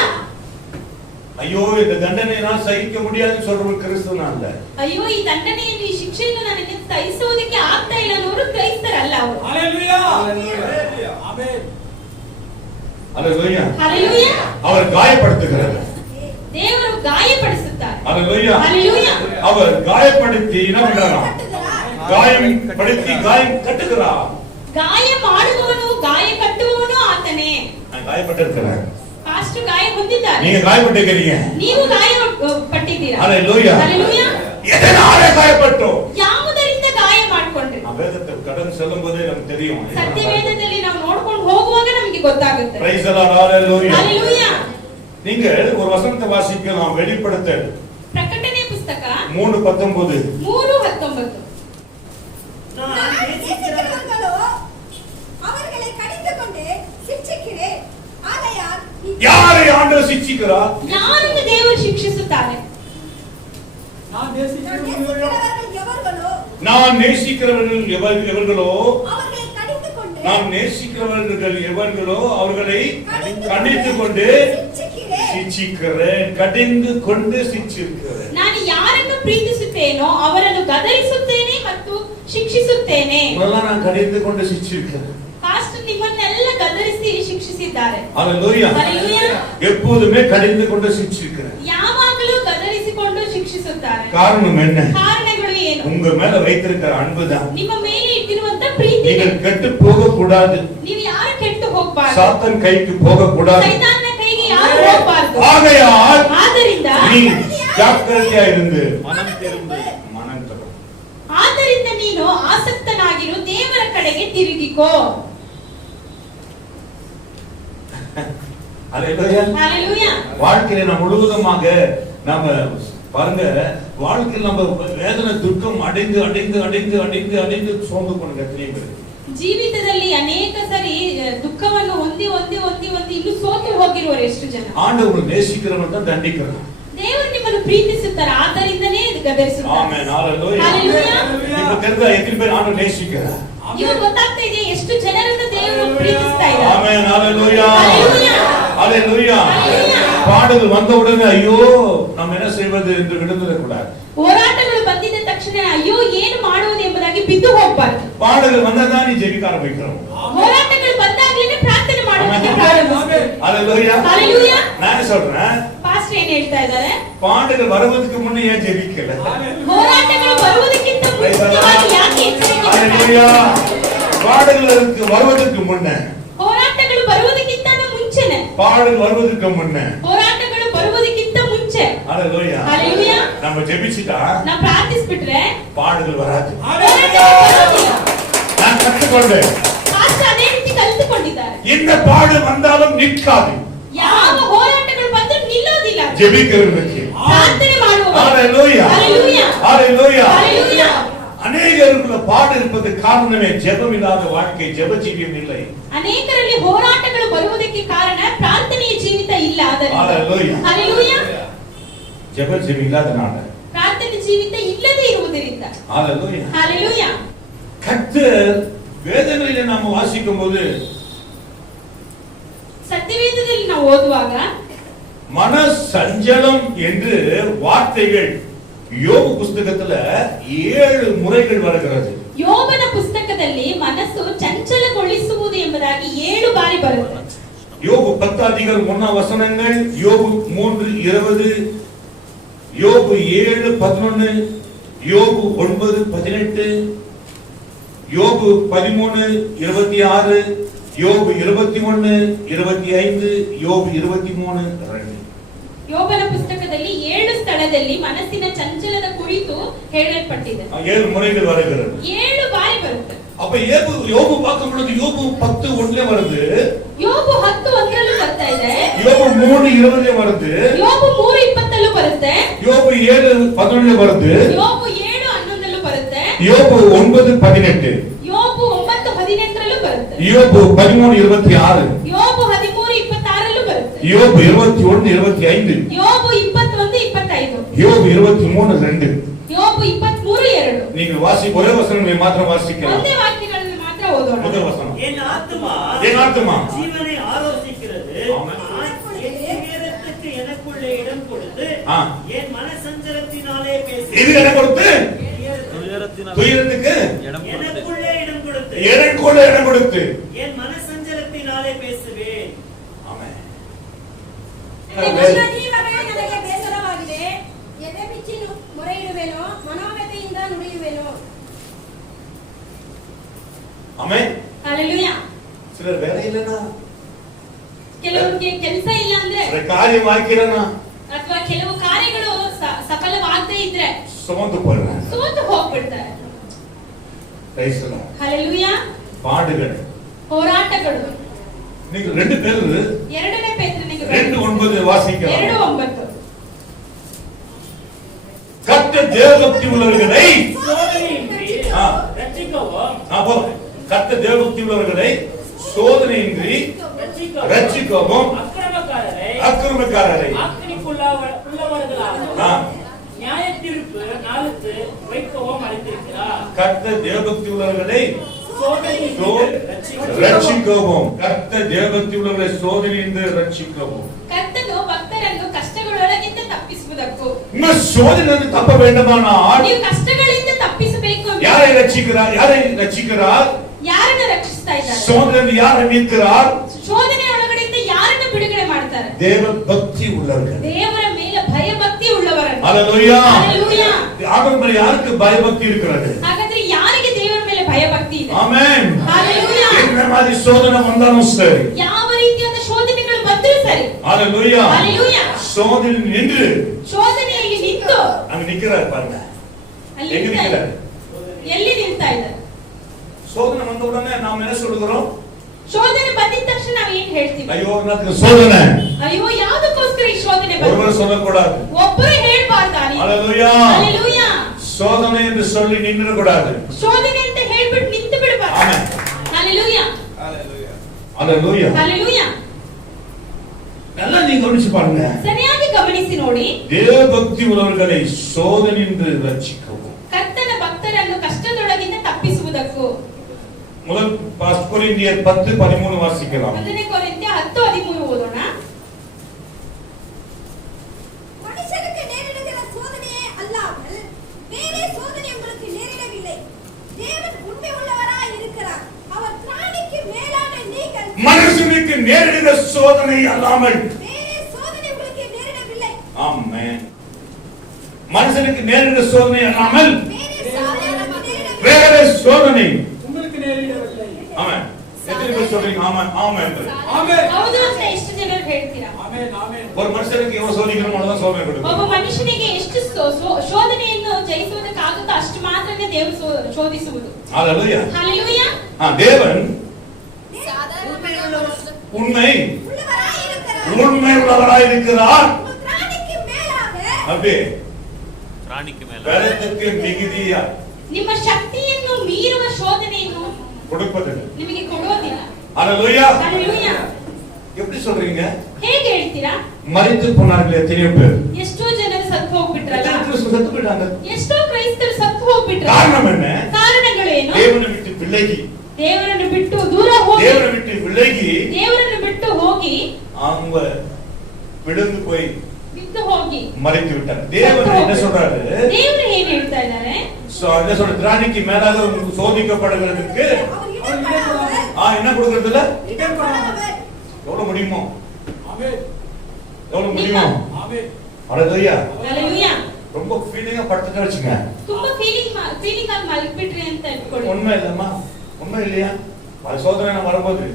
ஐயோ இந்த தண்டனை நான் சகிக்க முடியாதுன்னு சொல்ற கிறிஸ்தவன் அல்ல. ಅಯ್ಯೋ ಈ ದಂಡನೆಯನ್ನು ಈ ಶಿಕ್ಷೆಯನ್ನು ನನಗೆ ಸಹಿಸುವುದಕ್ಕೆ ಆಗ್ತಾ ಇಲ್ಲ ಅನ್ನೋರು ಕ್ರೈಸ್ತರಲ್ಲ ಅವರು. ஹalleluya ஆமென் அல்லேலூயா. ಹಲ್ಲೆಲೂಯಾ. அவர் காயப்படுத்துகிறார். ದೇವರು ಗಾಯಪಡಿಸುತ್ತಾರೆ. அல்லேலூயா. ಹಲ್ಲೆಲೂಯಾ. அவர் காயப்படுத்தி என்ன பண்றாராம்? காயம் படுத்தி காயம் கட்டுகிறார். ಗಾಯ ಮಾಡುವವನು ಗಾಯ ಕಟ್ಟುವವನು ಆತನೇ. நான் காயப்பட்டிருக்கிறேன். ಪಾಸ್ಟರ್ ಗಾಯ ಹೊಂದಿದ್ದಾರೆ. நீங்க காயப்பட்டிருக்கீங்க. ನೀವು ಗಾಯ ಪಟ್ಟಿದ್ದೀರಾ. அல்லேலூயா. ಹಲ್ಲೆಲೂಯಾ. எதனால காயப்பட்டோம்? ಯಾವುದರಿಂದ ಗಾಯ ಮಾಡಿಕೊಂಡ್ರಿ? வேதத்தை கடன் செல்லும்போதே நமக்கு தெரியும். ಸತ್ಯವೇದದಲ್ಲಿ ನಾವು ನೋಡ್ಕೊಂಡು ಹೋಗುವಾಗ ನಮಗೆ ಗೊತ್ತಾಗುತ್ತೆ. Praise the Lord. Hallelujah. Hallelujah. நீங்க ஒரு வசனத்தை வாசிக்கலாம். வெளிப்படுத்தல் ಪ್ರಕಟಣೆ ಪುಸ್ತಕ 3:19. 3:19. நான் நேசிக்கிறவர்களோ அவர்களை கடிந்துகொண்டு சிட்சிக்கிறேன். ஆகையால் யாரை ஆண்டவர் சிட்சிக்கிறார்? ಯಾರನ್ನು ದೇವರು ಶಿಕ್ಷಿಸುತ್ತಾರೆ? நான் நான் நேசிக்கிறவர்களோ நேசிக்கிறவர்கள் எவர்களோ நான் நேசிக்கிறவர்கள் எவர்களோ அவர்களை கடிந்துகொண்டு நான் நேசிக்கிறவர்கள் எவர்களோ அவர்களை கடிந்து கொண்டு சிட்சிக்கிறேன். சிட்சிக்கிறேன். கடிந்து கொண்டு சிட்சிக்கிறேன். ನಾನು ಯಾರನ್ನು ಪ್ರೀತಿಸುತ್ತೇನೋ ಅವರನ್ನು ಗದರಿಸುತ್ತೇನೆ ಮತ್ತು ಶಿಕ್ಷಿಸುತ್ತೇನೆ. முதல்ல நான் கடிந்து கொண்டு சிட்சிக்கிறேன். ಪಾಸ್ಟರ್ ನಿಮ್ಮನ್ನೆಲ್ಲ ಗದರಿಸಿ ಶಿಕ್ಷಿಸಿದ್ದಾರೆ. ஹalleluya. ಹಲ್ಲೆಲೂಯಾ. எப்போதுமே கடிந்து கொண்டு சிட்சிக்கிறேன். ಯಾವಾಗಲೂ ಗದರಿಸಿಕೊಂಡು ಶಿಕ್ಷಿಸುತ್ತಾರೆ. காரணம் என்ன? ಕಾರಣಗಳು ಏನು? உங்க மேல வைத்திருக்கிற அன்புதான். ನಿಮ್ಮ ಮೇಲೆ ಇಟ್ಟಿರುವಂತ ಪ್ರೀತಿ. நீங்கள் கெட்டு போக கூடாது. ನೀವು ಯಾರು ಕೆಟ್ಟು ಹೋಗಬಾರದು. சாத்தான் கைக்கு போக கூடாது. ಸೈತಾನನ ಕೈಗೆ ಯಾರು ಹೋಗಬಾರದು. ஆகையால் ಆದ್ದರಿಂದ நீ ஜாக்கிரதையா இருந்து மனம் திரும்பு. மனம் திரும்பு. ಆದ್ದರಿಂದ ನೀನು ಆಸಕ್ತನಾಗಿರು, ದೇವರ ಕಡೆಗೆ ತಿರುಗಿಕೋ. அல்லேலூயா. ಹಲ್ಲೆಲೂಯಾ. வாழ்க்கையில நம்ம முழுவதுமாக நாம பாருங்க, வாழ்க்கையில் நம்ம வேதனை துக்கம் அடைந்து அடைந்து அடைந்து அடைந்து அடைந்து சோர்ந்து போன எத்தனை பேர். ಜೀವಿತದಲ್ಲಿ ಅನೇಕ ಸರಿ ದುಃಖವನ್ನು ಹೊಂದಿ ಹೊಂದಿ ಹೊಂದಿ ಹೊಂದಿ ಇನ್ನು ಸೋತು ಹೋಗಿರುವರು ಎಷ್ಟು ಜನ. ஆண்டவர் நேசிக்கிறவன் தான் தண்டிக்கிறான். ದೇವರು ನಿಮ್ಮನ್ನು ಪ್ರೀತಿಸುತ್ತಾರೆ, ಆದ್ದರಿಂದನೇ ಗದರಿಸುತ್ತಾರೆ. ஆமென். ஹalleluya. ಹಲ್ಲೆಲೂಯಾ. இப்ப தெரிஞ்சா எத்தனை பேர் ஆண்டவர் நேசிக்கிறார்? ಇವಾಗ ಗೊತ್ತಾಗ್ತಾ ಇದೆ ಎಷ್ಟು ಜನರನ್ನು ದೇವರು ಪ್ರೀತಿಸ್ತಾ ಇದ್ದಾರೆ. ஆமென். ஹalleluya. ஹalleluya. ஹalleluya. ஹalleluya. பாடுகள் வந்த உடனே ஐயோ நம்ம என்ன செய்வது என்று விடுதலை கூடாது. ಹೋರಾಟಗಳು ಬಂದಿದ ತಕ್ಷಣ ಅಯ್ಯೋ ಏನು ಮಾಡುವುದು ಎಂಬುದಾಗಿ ಬಿದ್ದು ಹೋಗಬಾರದು. பாடுகள் வந்ததான் நீ ஜெபிக்க ஆரம்பிக்கிறோம். ಹೋರಾಟಗಳು ಬಂದಾಗಲೇ ಪ್ರಾರ್ಥನೆ ಮಾಡೋದಕ್ಕೆ ಪ್ರಾರಂಭಿಸಬೇಕು. ஹalleluya. ஹalleluya. நான் சொல்றேன், ಪಾಸ್ಟರ್ ಏನ್ ಹೇಳ್ತಾ ಇದ್ದಾರೆ? பாடுகள் வருவதற்கு முன்னே ஏன் ஜெபிக்கல? ಹೋರಾಟಗಳು ಬರುವುದಕ್ಕಿಂತ ಮುಂಚಿತವಾಗಿ ಯಾಕೆ ಎಚ್ಚರಿಕೆ ஹalleluya. பாடுகளுக்கு வருவதற்கு முன்னே, ಹೋರಾಟಗಳು ಬರುವುದಕ್ಕಿಂತ ಮುಂಚೆನೆ, பாடுகள் வருவதற்கு முன்னே, ಹೋರಾಟಗಳು ಬರುವುದಕ್ಕಿಂತ ಮುಂಚೆ ஹalleluya, ஹalleluya நம்ம ஜெபிச்சிட்டா ನಾವು ಪ್ರಾರ್ಥಿಸಿಬಿಟ್ರೆ பாடுகள் வராது. ಹೋರಾಟಗಳು ಬರೋದಿಲ್ಲ. நான் கற்றுக்கொண்டேன், ಪಾಸ್ಟರ್ ಅದೇ ರೀತಿ ಕಲಿತುಕೊಂಡಿದ್ದಾರೆ. இந்த பாடு வந்தாலும் நிற்காது. ಯಾವ ಹೋರಾಟಗಳು ಬಂದರೂ ನಿಲ್ಲೋದಿಲ್ಲ. ஜெபிக்கிறவனுக்கு ಪ್ರಾರ್ಥನೆ ಮಾಡುವವರು. ஹalleluya. ஹalleluya. ஹalleluya. ஹalleluya. அநேகருக்குள்ள பாடு இருப்பது காரணமே ஜெபம் இல்லாத வாழ்க்கை, ஜெப ஜீவியம் இல்லை. ಅನೇಕರಲ್ಲಿ ಹೋರಾಟಗಳು ಬರುವುದಕ್ಕೆ ಕಾರಣ ಪ್ರಾರ್ಥನೆಯ ಜೀವಿತ ಇಲ್ಲ. ஹalleluya. ಹalleluya. ஜெப ஜீவியம் இல்லாதனால, ಪ್ರಾರ್ಥನೆ ಜೀವಿತ ಇಲ್ಲದೆ ಇರುವುದರಿಂದ. ஹalleluya. ಹalleluya. கர்த்தர் வேதங்களிலே நாம் வாசிக்கும்போது ಸತ್ಯವೇದದಲ್ಲಿ ನಾವು ಓದುವಾಗ மன சஞ்சலம் என்று வார்த்தைகள் யோபு புஸ்தகத்துல 7 முறைகள் வருகிறது. ಯೋಬನ ಪುಸ್ತಕದಲ್ಲಿ ಮನಸ್ಸು ಚಂಚಲಗೊಳಿಸುವುದು ಎಂಬುದಾಗಿ 7 ಬಾರಿ ಬರುತ್ತೆ. யோபு 10 அதிகாரம் 1 வசனங்கள், யோபு 3:20, யோபு 7:11, யோபு 9:18, யோபு 13:26, யோபு 21:25, யோபு 23:2. ಯೋಬನ ಪುಸ್ತಕದಲ್ಲಿ 7 ಸ್ಥಳದಲ್ಲಿ ಮನಸ್ಸಿನ ಚಂಚಲದ ಕುರಿತು ಹೇಳಲ್ಪಟ್ಟಿದೆ. 7 முறைகள் வருகிறது. 7 ಬಾರಿ ಬರುತ್ತೆ. அப்ப யோபு பார்க்கும் பொழுது யோபு 10:1 வருது, ಯೋಬು 10:1 ಬರ್ತಾ ಇದೆ, யோபு 3:20 வருது, ಯೋಬು 3:20 ಬರುತ್ತೆ, யோபு 7:11 வருது, ಯೋಬು 7:11 ಬರುತ್ತೆ, யோபு 9:18, ಯೋಬು 9:18 ಬರುತ್ತೆ, யோபு 13:26, ಯೋಬು 13:26 ಬರುತ್ತೆ, யோபு 21:25, ಯೋಬು 21:25, யோபு 23:2. ಯೋಬು 23:2. நீங்கள் ஒரே வசனங்களை மாத்திரம் வாசிக்கலாம். ಒಂದೇ ವಾಕ್ಯಗಳನ್ನು ಮಾತ್ರ ಓದೋಣ. முதல் வசனம், என் ஆத்துமா என் ஆத்துமா ஜீவனை ஆலோசிக்கிறது. ஆமென். என் நேரத்துக்கு எனக்குள்ளே இடம் கொடு. ஆ. என் மனசஞ்சலத்தினாலே பேசு. இது என்ன கொடுத்து துயரத்தினாலே துயரத்துக்கு எனக்குள்ளே இடம் கொடுத்து எனக்குள்ள இடம் கொடுத்து என் மனசஞ்சலத்தினாலே பேசுவேன். ಆಮೆನ್. ನನ್ನ ಜೀವವೇ ನನಗೆ ಬೇಸರವಾಗಿದೆ. ಎದೆ ಬಿಚ್ಚಿ ಮೊರೆಯಿಡುವೆನು, ಮನೋವ್ಯಥೆಯಿಂದ ನುಡಿಯುವೆನು. ಆಮೆನ್. Hallelujah. சிலர் வேலை இல்லைனா, ಕೆಲವರಿಗೆ ಕೆಲಸ ಇಲ್ಲ ಅಂದ್ರೆ சில காரியம் வாய்க்கிறனா, ಅಥವಾ ಕೆಲವು ಕಾರ್ಯಗಳು ಸಫಲವಾಗದೇ ಇದ್ರೆ சுமந்து போறாங்க. ಸೋತು ಹೋಗ್ಬಿಡ್ತಾರೆ. Praise the Lord. Hallelujah. பாடுகள். ಹೋರಾಟಗಳು. நீங்க 2 பேரு ಎರಡನೇ ಪೇತ್ರನಿಗೆ 2:9 வாசிக்கலாம். 2:9. கர்த்தர் தேவபக்தி உள்ளவர்களை சோதனையின்றி ஆ. ரட்சிக்கவும் போதும். கர்த்தர் தேவபக்தி உள்ளவர்களை சோதனையின்றி ரட்சிக்கவும் அக்கிரமக்காரரை அக்கினிக்குள்ளவர்களாக ஆ. நியாய தீர்ப்பு நாளுக்கு வைக்கவும் அழைத்திருக்கிறார். கர்த்தர் தேவபக்தி உள்ளவர்களை சோதனையின்றி ரட்சிக்கவும், கர்த்தர் தேவபக்தி உள்ளவர்களை சோதனையின்றி ரட்சிக்கவும். ಕರ್ತನು ಭಕ್ತರನ್ನು ಕಷ್ಟಗಳೊಳಗಿಂದ ತಪ್ಪಿಸುವುದಕ್ಕೂ இந்த சோதனையிலிருந்து தப்ப வேண்டுமானால் ನೀವು ಕಷ್ಟಗಳಿಂದ ತಪ್ಪಿಸಬೇಕು ಅಂದ್ರೆ யாரை ரட்சிக்கிறார்? யாரை ரட்சிக்கிறார்? ಯಾರನ್ನ ರಕ್ಷಿಸ್ತಾ ಇದ್ದಾರೆ? சோதனை யாரை மீட்கிறார்? ಶೋಧನೆ ಒಳಗಡೆಯಿಂದ ಯಾರನ್ನ ಬಿಡುಗಡೆ ಮಾಡ್ತಾರೆ? தேவபக்தி உள்ளவர்கள். ದೇವರ ಮೇಲೆ ಭಯಭಕ್ತಿ ಉಳ್ಳವರನ್ನು. ஹalleluya. ஹalleluya. அவர் மேல யாருக்கு பயபக்தி இருக்கிறது? ಹಾಗಾದ್ರೆ ಯಾರಿಗೆ ದೇವರ ಮೇಲೆ ಭಯಭಕ್ತಿ ಇದೆ? ஆமென். ஹalleluya. என்ன மாதிரி சோதனை வந்தாலும் சரி, ಯಾವ ರೀತಿಯಾದ ಶೋಧನೆಗಳು ಬಂದರೂ ಸರಿ, ஹalleluya, ஹalleluya, சோதனை நின்று ಶೋಧನೆಯಲ್ಲಿ ನಿಂತು அங்க நிக்கிறார் பாருங்க. ಅಲ್ಲಿ எங்க ನಿಲ್ತಾ நிக்கிறார்? ಇದ್ದಾರೆ. ಎಲ್ಲಿ ನಿಲ್ತಾ ಇದ್ದಾರೆ? சோதனை வந்த உடனே நாம் என்ன சொல்லுகிறோம்? ಶೋಧನೆ ಬಂದಿದ ತಕ್ಷಣ ನಾವು ಏನ್ ಹೇಳ್ತೀವಿ? ஐயோ எனக்கு சோதனை. ಅಯ್ಯೋ ಯಾದಕ್ಕೋಸ್ಕರ ಈ ಶೋಧನೆ ஒருவர் ಬಂತು? சொல்லக்கூடாது. ಒಬ್ಬರು ಹೇಳ್ಬಾರ್ದಾರಿ. ஹalleluya. ஹalleluya. சோதனை என்று சொல்லி நின்று கூடாது. ಶೋಧನೆ ಅಂತ ಹೇಳ್ಬಿಟ್ಟು ನಿಂತು ಬಿಡಬಾರ್ದು. ஆமென். ஹalleluya. ஹalleluya. ஹalleluya. நல்லா நீங்க கவனிச்சு பாருங்க. ಸರಿಯಾಗಿ ಗಮನಿಸಿ ನೋಡಿ. தேவபக்தி உள்ளவர்களை சோதனையின்றி ரட்சிக்கவும். ಕರ್ತನ ಭಕ್ತರನ್ನು ಕಷ್ಟದೊಳಗಿಂದ ತಪ್ಪಿಸುವುದಕ್ಕೂ. முதல் கொரிந்தியர் 10:13 வாசிக்கலாம். 1 ಕೊರಿಂಥ್ಯ 10:13 ಓದೋಣ. மனுஷனுக்கு நேரிடுகிற சோதனையே அல்லாமல் வேறே சோதனை உங்களுக்கு நேரிடவில்லை. தேவன் உண்மை உள்ளவராய் இருக்கிறார். அவர் திராணிக்கு மேலான நீங்கள் மனுஷனுக்கு நேரிடுகிற சோதனை அல்லாமல் வேறே சோதனை உங்களுக்கு நேரிடவில்லை. ஆமென். மனுஷனுக்கு நேரிடுகிற சோதனை அல்லாமல் வேறே சோதனை நேரிடவில்லை. வேற சோதனை உங்களுக்கு நேரிடவில்லை. ஆமென். எத்தனை பேர் சொல்றீங்க ஆமென் ஆமென்? ஆமென். ಹೌದು ಅಂತ ಎಷ್ಟು ಜನರು ಹೇಳ್ತೀರಾ? ஆமென். ஆமென். ஒரு மனுஷனுக்கு எவ்வளவு சோதிக்கணும் அவ்வளவுதான் சோதனை ಒಬ್ಬ கொடுக்கும். ಮನುಷ್ಯನಿಗೆ ಎಷ್ಟು ಶೋಧನೆಯನ್ನು ಜಯಿಸುವುದಕ್ಕಾಗುತ್ತೋ ಅಷ್ಟು ಮಾತ್ರನೇ ದೇವರು ಶೋಧಿಸುವುದು. ஹalleluya. ஹalleluya. தேவன் உண்மை உள்ளவராய் இருக்கிறார். உண்மை உள்ளவராய் இருக்கிறார். உங்கள் திராணிக்கு மேலாக அப்படியே ராணிக்கு மேல பலத்துக்கு மிகுதியா ನಿಮ್ಮ ಶಕ್ತಿಯನ್ನು ಮೀರುವ ಶೋಧನೆಯನ್ನು கொடுப்பதில்லை. ನಿಮಗೆ ಕೊಡೋದಿಲ್ಲ. ஹalleluya. ஹalleluya. எப்படி சொல்றீங்க? ಹೇಗೆ ಹೇಳ್ತೀರಾ? மரித்து போனார்களே எத்தனை பேர்? ಎಷ್ಟೋ ಜನರು ಸತ್ತು ಹೋಗ್ಬಿಟ್ರಲ್ಲ. எத்தனை கிறிஸ்தவர்கள் செத்து போயிட்டாங்க? ಎಷ್ಟೋ ಕ್ರೈಸ್ತರು ಸತ್ತು ಹೋಗ್ಬಿಟ್ರಲ್ಲ. காரணம் என்ன? ಕಾರಣಗಳೇನು? தேவனை விட்டு விலகி, ದೇವರನ್ನು ಬಿಟ್ಟು ದೂರ ಹೋಗಿ, தேவனை விட்டு விலகி ದೇವರನ್ನು ಬಿಟ್ಟು ಹೋಗಿ, அவங்க விழுந்து போய் ಬಿಟ್ಟು ಹೋಗಿ மரித்து விட்டார். தேவன் என்ன சொல்றாரு? ದೇವರು ಏನ್ ಹೇಳ್ತಾ ಇದ್ದಾರೆ? என்ன சொல்ற? திராணிக்கு மேலாக சோதிக்கப்படுகிறதுக்கு அவர் இடப்படாதவர். என்ன கொடுக்கறதுல இடப்படாதவர். எவ்வளவு முடியுமோ ஆமென். எவ்வளவு முடியுமோ. ஆமென். ஹalleluya. ஹalleluya. ரொம்ப ஃபீலிங்கா படுத்துட்டு வச்சுங்க. ತುಂಬಾ ಫೀಲಿಂಗ್ ಆಗಿ ಮಲಗಿಬಿಟ್ರಿ ಅಂತ ಇಟ್ಕೊಳ್ಳಿ. உண்மை இல்லம்மா, உண்மை இல்லையா? அது சோதனை வரும்போது,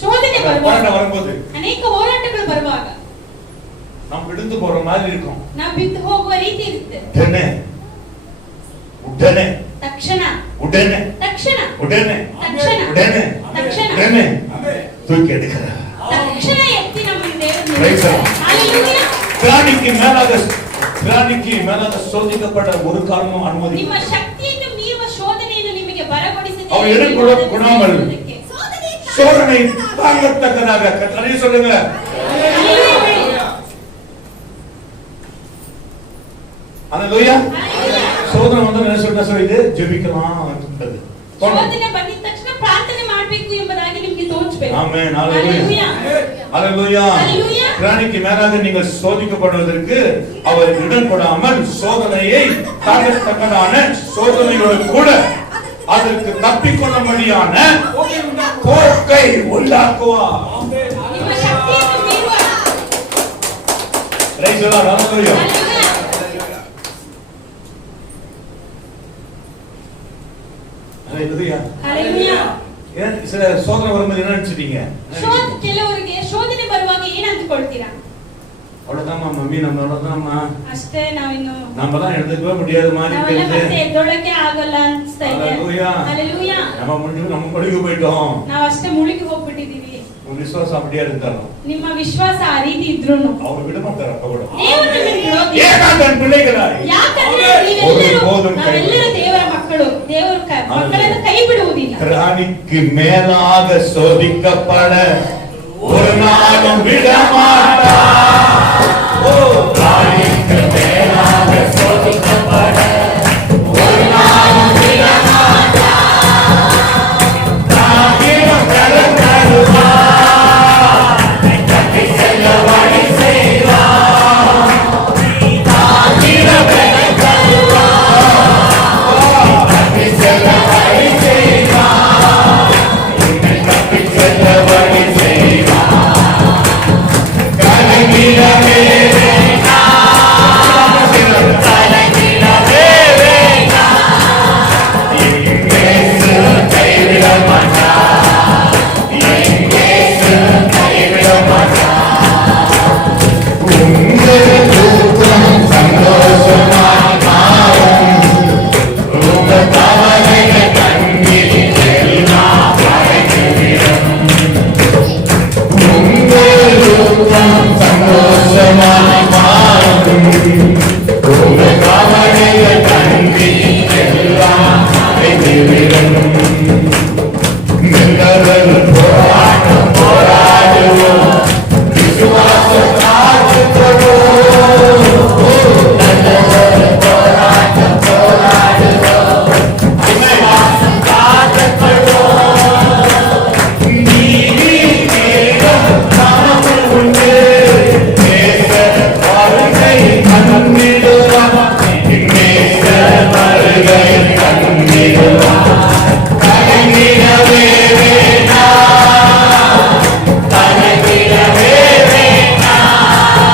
ಶೋಧನೆ போராட்டம் ಬರುವಾಗ, வரும்போது ಅನೇಕ ಹೋರಾಟಗಳು ಬರುವಾಗ நாம் விழுந்து போற மாதிரி இருக்கும். ನಾವು ಬಿದ್ದು ಹೋಗುವ ರೀತಿ ಇರುತ್ತೆ. உடனே உடனே ತಕ್ಷಣ உடனே ತಕ್ಷಣ உடனே ತಕ್ಷಣ உடனே ತಕ್ಷಣ உடனே ஆமென். தூக்கி எடுக்கிறார். ತಕ್ಷಣ ಎತ್ತಿ ನಮ್ಮನ್ನು ದೇವರು Praise the Lord. Hallelujah. திராணிக்கு மேலாக சோதிக்கப்பட்ட ஒரு காரணம் அனுமதி. ನಿಮ್ಮ ಶಕ್ತಿಯನ್ನು ಮೀರುವ ಶೋಧನೆಯನ್ನು ನಿಮಗೆ ಬರಗೊಡಿಸದೆ அவர் இடம் கொடாமல் சோதனை தாங்கத்தக்கதாக கத்தனை சொல்லுங்க. ஹalleluya. சோதனை வந்து என்ன சொல்றது? ஜெபிக்கலாம் ಅಂತது. ಶೋಧನೆ ಬಂದಿದ ತಕ್ಷಣ ಪ್ರಾರ್ಥನೆ ಮಾಡಬೇಕು ಎಂಬುದಾಗಿ ನಿಮಗೆ ತೋಚಬೇಕು. ಆಮೆನ್. ಹalleluya. Hallelujah. அல்லேலூயா. அல்லேலூயா. பிராணிக்கு மேலாக நீங்கள் சோதிக்கப்படுவதற்கு அவர் இடம் கொடாமல் சோதனையை தாங்கத்தக்கதான சோதனையோடு கூட அதற்கு தப்பிக்கொள்ளும்படியான போக்கை உண்டாக்குவார். ಆಮೆನ್. ನಿಮ್ಮ ಶಕ್ತಿಯನ್ನು ಮೀರುವ Praise the Lord. Hallelujah. Hallelujah. Hallelujah. ஏன் சில சோதனை வரும்போது என்ன நினைச்சிட்டீங்க? ಕೆಲವರಿಗೆ ಶೋಧನೆ ಬರುವಾಗ ಏನ್ ಅಂದುಕೊಳ್ತೀರಾ? அவ்வளவுதாம்மா மம்மி, நம்மளோடதாம்மா, ಅಷ್ಟೇ ನಾವಿನ್ನು நம்மலாம் எழுந்துக்கவே முடியாது மாதிரி ನಾವೆಲ್ಲ தெரியுது. ಮತ್ತೆ ಎದ್ದೊಳಕ್ಕೆ ಆಗಲ್ಲ ಅನ್ಸ್ತಾ ಇದೆ. ಹಲ್ಲೆಲೂಯಾ. ಹಲ್ಲೆಲೂಯಾ. நம்ம ಮುಳುಗಿ போயிட்டோம். ನಾವು ಅಷ್ಟೇ ಮುಳುಗಿ ಹೋಗ್ಬಿಟ್ಟಿದೀವಿ. உங்க விசுவாசம் அப்படியே இருந்தாலும் ನಿಮ್ಮ ವಿಶ್ವಾಸ ಆ ರೀತಿ ಇದ್ರೂನು அவர் விட மாட்டார். அப்ப கூட ದೇವರು ನಿಮ್ಮನ್ನು ಬಿಡೋದಿಲ್ಲ. ஏன் தன் பிள்ளைகளாய் ಯಾಕಂದ್ರೆ ஒருபோதும் ನಾವೆಲ್ಲರೂ ದೇವರ ಮಕ್ಕಳು. ದೇವರ ಮಕ್ಕಳನ್ನು ಕೈ ಬಿಡುವುದಿಲ್ಲ. பிராணிக்கு மேலாக சோதிக்கப்பட ஒரு நாளும் விட மாட்டார். ஓ, பிராணிக்கு மேலாக சோதிக்கப்பட ஒரு நாளும் விட மாட்டார். தாகினம் கரம் தருவார், தப்பி செல்ல வழி செய்வார். தாகினம் கரம் தருவார், தப்பி செல்ல வழி செய்வார். தப்பி செல்ல வழி செய்வார். கலங்கிடவே வேண்டாம், கலங்கிடவே வேண்டாம். இயேசு கைவிட மாட்டார், இயேசு கைவிட மாட்டார். உங்கள் துக்கம் சந்தோஷமாய் மாறும், உங்கள் கவலைகள் கண்ணீர் எல்லாம் மறைந்துவிடும். உங்கள் துக்கம் சந்தோஷமாய் மாறும், உங்கள் கவலைகள் கண்ணீர் எல்லாம் மறைந்துவிடும். நின்றவர்கள் போராட்டம் போராடுவோம், விசுவாசம் காத்துக்கொள்வோம். நல்லவர்கள் போராட்டம் போராடுவோம், விசுவாசம் காத்துக்கொள்வோம். நீதி நேரம் நமக்கு உண்டு, நேசர் வருகை கண்டிடுவார், நேசர் வருகை கண்டிடுவார். கலங்கிடவே வேண்டாம், கலங்கிடவே வேண்டாம்.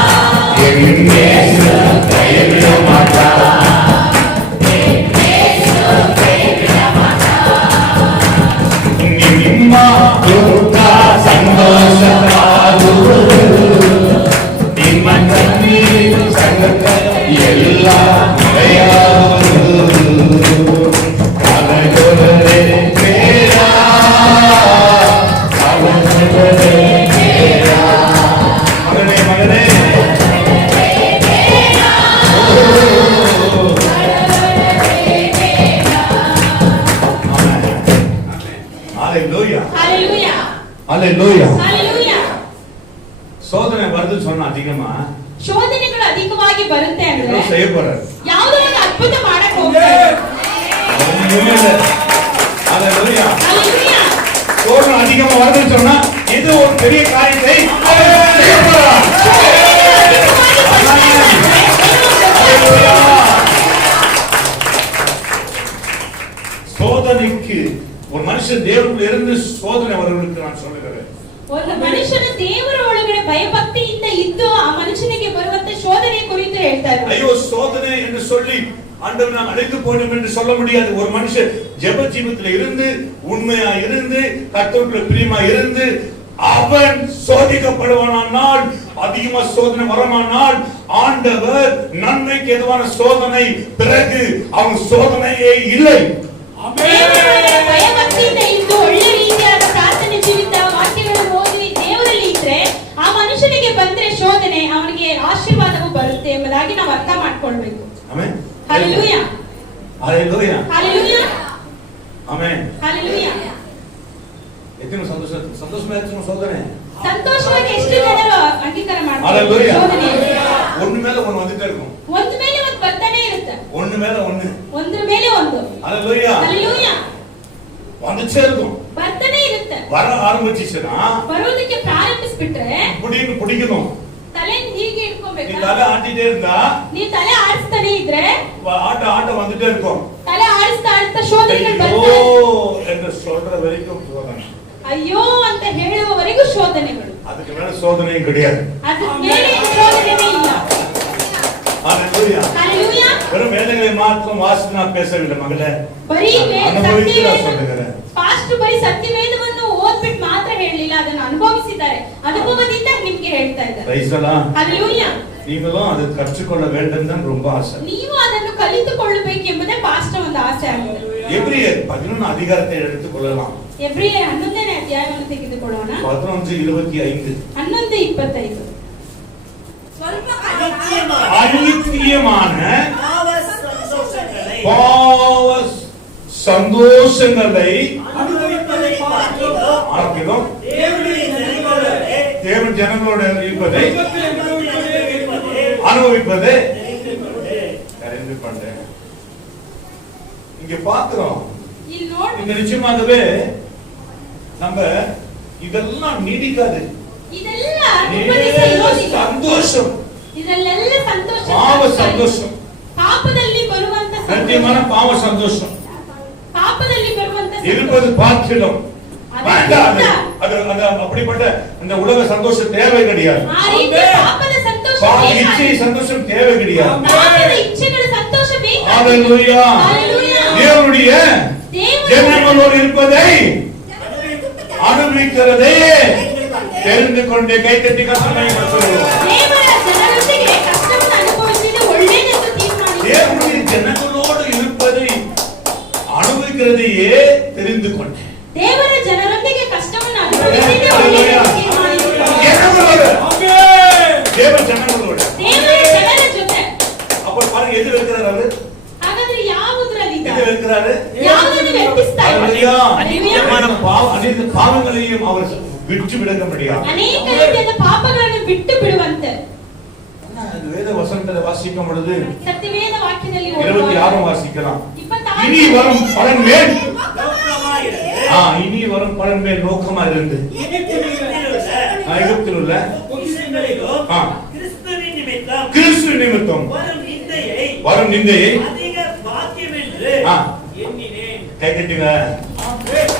என் நேசர் கைவிட மாட்டார், என் நேசர் கைவிட மாட்டார். ನಿಮ್ಮ ದುಃಖ ಸಂತೋಷವಾಗುವುದು, ನಿಮ್ಮ ಕಣ್ಣೀರು ಸಂಕಟ ಎಲ್ಲ ಮರೆಯಾಗುವುದು. ಕಲಗೊಳ್ಳದೆ ಬೇಡ, ಕಲಗೊಳ್ಳದೆ ಬೇಡ. ಮಗನೇ ಮಗನೇ, Hallelujah. ಹಲ್ಲೆಲೂಯಾ. Hallelujah. ಹಲ್ಲೆಲೂಯಾ. சோதனை வருதுன்னு சொன்னா அதிகமா ಶೋಧನೆಗಳು ಅಧಿಕವಾಗಿ ಬರುತ್ತೆ ஏதோ ಅಂದ್ರೆ செய்ய போறாரு. ಯಾವುದೋ ಒಂದು ಅದ್ಭುತ ಮಾಡಕ್ ಹೋಗ್ತಾರೆ. ஒண்ணுமே இல்ல. Hallelujah. ಹಲ್ಲೆಲೂಯಾ. சோதனை அதிகமா வருதுன்னு சொன்னா இது ஒரு பெரிய காரியத்தை அவர் செய்ய போறார். Hallelujah. சோதனைக்கு ஒரு மனுஷன் தேவனுக்குள்ள இருந்து சோதனை வருவதற்கு நான் சொல்லுகிறேன். ಒಂದು ಮನುಷ್ಯನು ದೇವರ ಒಳಗಡೆ ಭಯಭಕ್ತಿಯಿಂದ ಇದ್ದು ಆ ಮನುಷ್ಯನಿಗೆ ಬರುವಂತ ಶೋಧನೆ ಕುರಿತು ಹೇಳ್ತಾರೆ. ஐயோ சோதனை என்று சொல்லி ஆண்டவர் நாம் அழைத்து போனோம் என்று சொல்ல முடியாது. ஒரு மனுஷன் ஜெப ஜீவிதத்தில் இருந்து உண்மையா இருந்து கர்த்தருக்குள்ள பிரியமா இருந்து அவன் சோதிக்கப்படுவானால், அதிகமா சோதனை வரமானால் ஆண்டவர் நன்மைக்கு எதுவான சோதனை பிறகு அவன் சோதனையே இல்லை. ದೇವರೊಳಗಡೆ ಭಯಭಕ್ತಿಯಿಂದ ಇದ್ದು ಒಳ್ಳೆ ರೀತಿಯಾದ ಪ್ರಾರ್ಥನೆ ಜೀವಿತ ವಾಕ್ಯಗಳನ್ನು ಓದಿ ದೇವರಲ್ಲಿ ಇದ್ರೆ ಆ ಮನುಷ್ಯನಿಗೆ ಬಂದ್ರೆ ಶೋಧನೆ ಅವನಿಗೆ ಆಶೀರ್ವಾದವು ಬರುತ್ತೆ ಎಂಬುದಾಗಿ ನಾವು ಅರ್ಥ ಮಾಡ್ಕೊಳ್ಬೇಕು. ಆಮೆನ್. ಹಲ್ಲೆಲೂಯಾ. ஹalleluya. ಹಲ್ಲೆಲೂಯಾ. ஆமென். ಹಲ್ಲೆಲೂಯಾ. எத்தனை சந்தோஷமா இருக்கும் சோதனை. ಸಂತೋಷವಾಗಿ ಎಷ್ಟು ಜನರು ಅಂಗೀಕಾರ ಮಾಡ್ತಾರೆ ஹalleluya. ಶೋಧನೆ ஒண்ணு மேல ஒண்ணு வந்துட்டே இருக்கும். ಒಂದು ಮೇಲೆ ಒಂದು ಬರ್ತಾನೆ ಇರುತ್ತೆ. ஒண்ணு மேல ஒண்ணு. ಒಂದ್ರ ಮೇಲೆ ಒಂದು. ஹalleluya. ಹಲ್ಲೆಲೂಯಾ. வந்துச்சே இருக்கும். ಬರ್ತಾನೆ ಇರುತ್ತೆ. வர ஆரம்பிச்சுச்சுன்னா ಬರೋದಕ್ಕೆ ಪ್ರಾರಂಭಿಸ್ಬಿಟ್ರೆ இப்படின்னு பிடிக்கணும். ತಲೆ ಹೀಗೆ நீ ಇಟ್ಕೋಬೇಕು. தலை ஆட்டிட்டே இருந்தா ನೀ ತಲೆ ಆಡಿಸ್ತಾನೆ ಇದ್ರೆ ஆட்ட வந்துட்டே இருக்கும். ತಲೆ ಆಡಿಸ್ತಾ ಆಡಿಸ್ತಾ ಶೋಧನೆಗಳು ஐயோ ಬರ್ತಾರೆ. என்று சொல்ற வரைக்கும் சோதனை. ಅಯ್ಯೋ ಅಂತ ಹೇಳುವವರೆಗೂ ಶೋಧನೆಗಳು. அதுக்கு மேல சோதனையும் கிடையாது. ಅದ್ರ ಮೇಲೆ ಶೋಧನೆನೇ ಇಲ್ಲ. ஹalleluya. ಹalleluya. வெறும் வேதங்களை மாத்திரம் வாசித்து நான் பேசவில்லை மகளே. ಬರೀ ಅನುಭವಿಸಿದ சொல்லுகிறேன். ಪಾಸ್ಟರ್ ಬರೀ ಸತ್ಯವೇದವನ್ನು ಓದ್ಬಿಟ್ಟು ಮಾತ್ರ ಹೇಳಲಿಲ್ಲ, ಅದನ್ನು ಅನುಭವಿಸಿದ್ದಾರೆ. ಅನುಭವದಿಂದ ನಿಮಗೆ ಹೇಳ್ತಾ ಇದ್ದಾರೆ. Praise the Lord. ಹalleluya. நீங்களும் அதை கற்றுக்கொள்ள வேண்டும் தான் ரொம்ப ஆசை. ನೀವು ಅದನ್ನು ಕಲಿತುಕೊಳ್ಳಬೇಕೆಂಬುದೇ ಪಾಸ್ಟರ್ ಒಂದು ಆಸೆ ಆಗಿದೆ. எபிரியர் 11 அதிகாரத்தை எடுத்துக் கொள்ளலாம். ಎಬ್ರಿಯರ್ 11ನೇ ಅಧ್ಯಾಯವನ್ನು ತೆಗೆದುಕೊಳ್ಳೋಣ. 11:25. 11:25. ಸ್ವಲ್ಪ அநித்தியமான பாவ சந்தோஷங்களை பாவ சந்தோஷங்களை அனுபவிப்பதை பார்க்கிறோம். ஆக்கிலும் தேவனுடைய ஜனங்களோடு தேவன் ஜனங்களோடு இருப்பதை இருப்பதே அனுபவிப்பதை தெரிந்து அறிந்து கொண்டேன். இங்க பாக்குறோம். ಇಲ್ಲಿ ನೋಡಿ, இந்த நிச்சயமாகவே நம்ம இதெல்லாம் நீடிக்காது. ಇದೆಲ್ಲ ನಿಮ್ಮದಿಸ ಇರೋದಿಲ್ಲ. சந்தோஷம், ಇದರಲ್ಲೆಲ್ಲ ಸಂತೋಷ, பாவ சந்தோஷம், ಪಾಪದಲ್ಲಿ ಬರುವಂತ சத்தியமான ಸಂತೋಷ, பாவ சந்தோஷம் ಪಾಪದಲ್ಲಿ ಬರುವಂತ இருப்பது பார்க்கிலும் வேண்டாம். அது அப்படிப்பட்ட இந்த உலக சந்தோஷம் தேவை கிடையாது. ಆ ರೀತಿ ಪಾಪದ ಸಂತೋಷ பாவ ಬೇಕಾಗಿಲ್ಲ. இச்சை சந்தோஷம் தேவை கிடையாது. ಪಾಪದ ಇಚ್ಛೆಗಳ ಸಂತೋಷ ಬೇಕಾಗಿಲ್ಲ. ஹalleluya. ஹalleluya. தேவனுடைய ದೇವರ ஜனங்களோடு இருப்பதை அனுபவிக்கிறதை தெரிந்து கொண்டு கைத்தட்டி கர்த்தரை மகிமைப்படுத்துவோம். ದೇವರ ಜನರೊಂದಿಗೆ ಕಷ್ಟವನ್ನು ಅನುಭವಿಸಿದ್ದು ಒಳ್ಳೆಯದೆಂದು ತೀರ್ಮಾನಿಸಿ தேவனுடைய ஜனங்களோடு இருப்பதை அனுபவிக்கிறதையே தெரிந்து கொண்டேன். ದೇವರ ಜನರೊಂದಿಗೆ ಕಷ್ಟವನ್ನು ಅನುಭವಿಸಿದ್ದು ಒಳ್ಳೆಯದೆಂದು ತೀರ್ಮಾನಿಸಿ ஜனங்களோடு, ஆமென். தேவ ஜனங்களோடு. ದೇವರ ಜನರ ಜೊತೆ. அப்ப பாருங்க எது இருக்கிறாரு அவரு? ಹಾಗಾದ್ರೆ ಯಾವುದರಲ್ಲಿ எது இருக்கிறாரு? ಯಾವುದನ್ನು ವ್ಯಕ್ತಿಸ್ತಾ ஹalleluya. ಇದ್ದಾರೆ? அநேக பாவங்களையும் அவர் விட்டு விட முடியாது. ಅನೇಕ ರೀತಿಯಾದ ಪಾಪಗಳನ್ನು ಬಿಟ್ಟು ಬಿಡುವಂತೆ. வேத வசனத்தை வாசிக்கும் பொழுது ಸತ್ಯವೇದ ವಾಕ್ಯದಲ್ಲಿ 26 வாசிக்கலாம். 26 இனி வரும் பலன் மேல் நோக்கமாயிருந்து இனி வரும் பலன் மேல் நோக்கமா இருந்து எகிப்தில் உள்ள பொக்கிஷங்களிலும் ஆ. கிறிஸ்துவின் நிமித்தம் கிறிஸ்து நிமித்தம் வரும் நிந்தையை அதிக பாக்கியம் என்று ஆ. எண்ணினேன். கை கட்டுங்க. ஆமென்.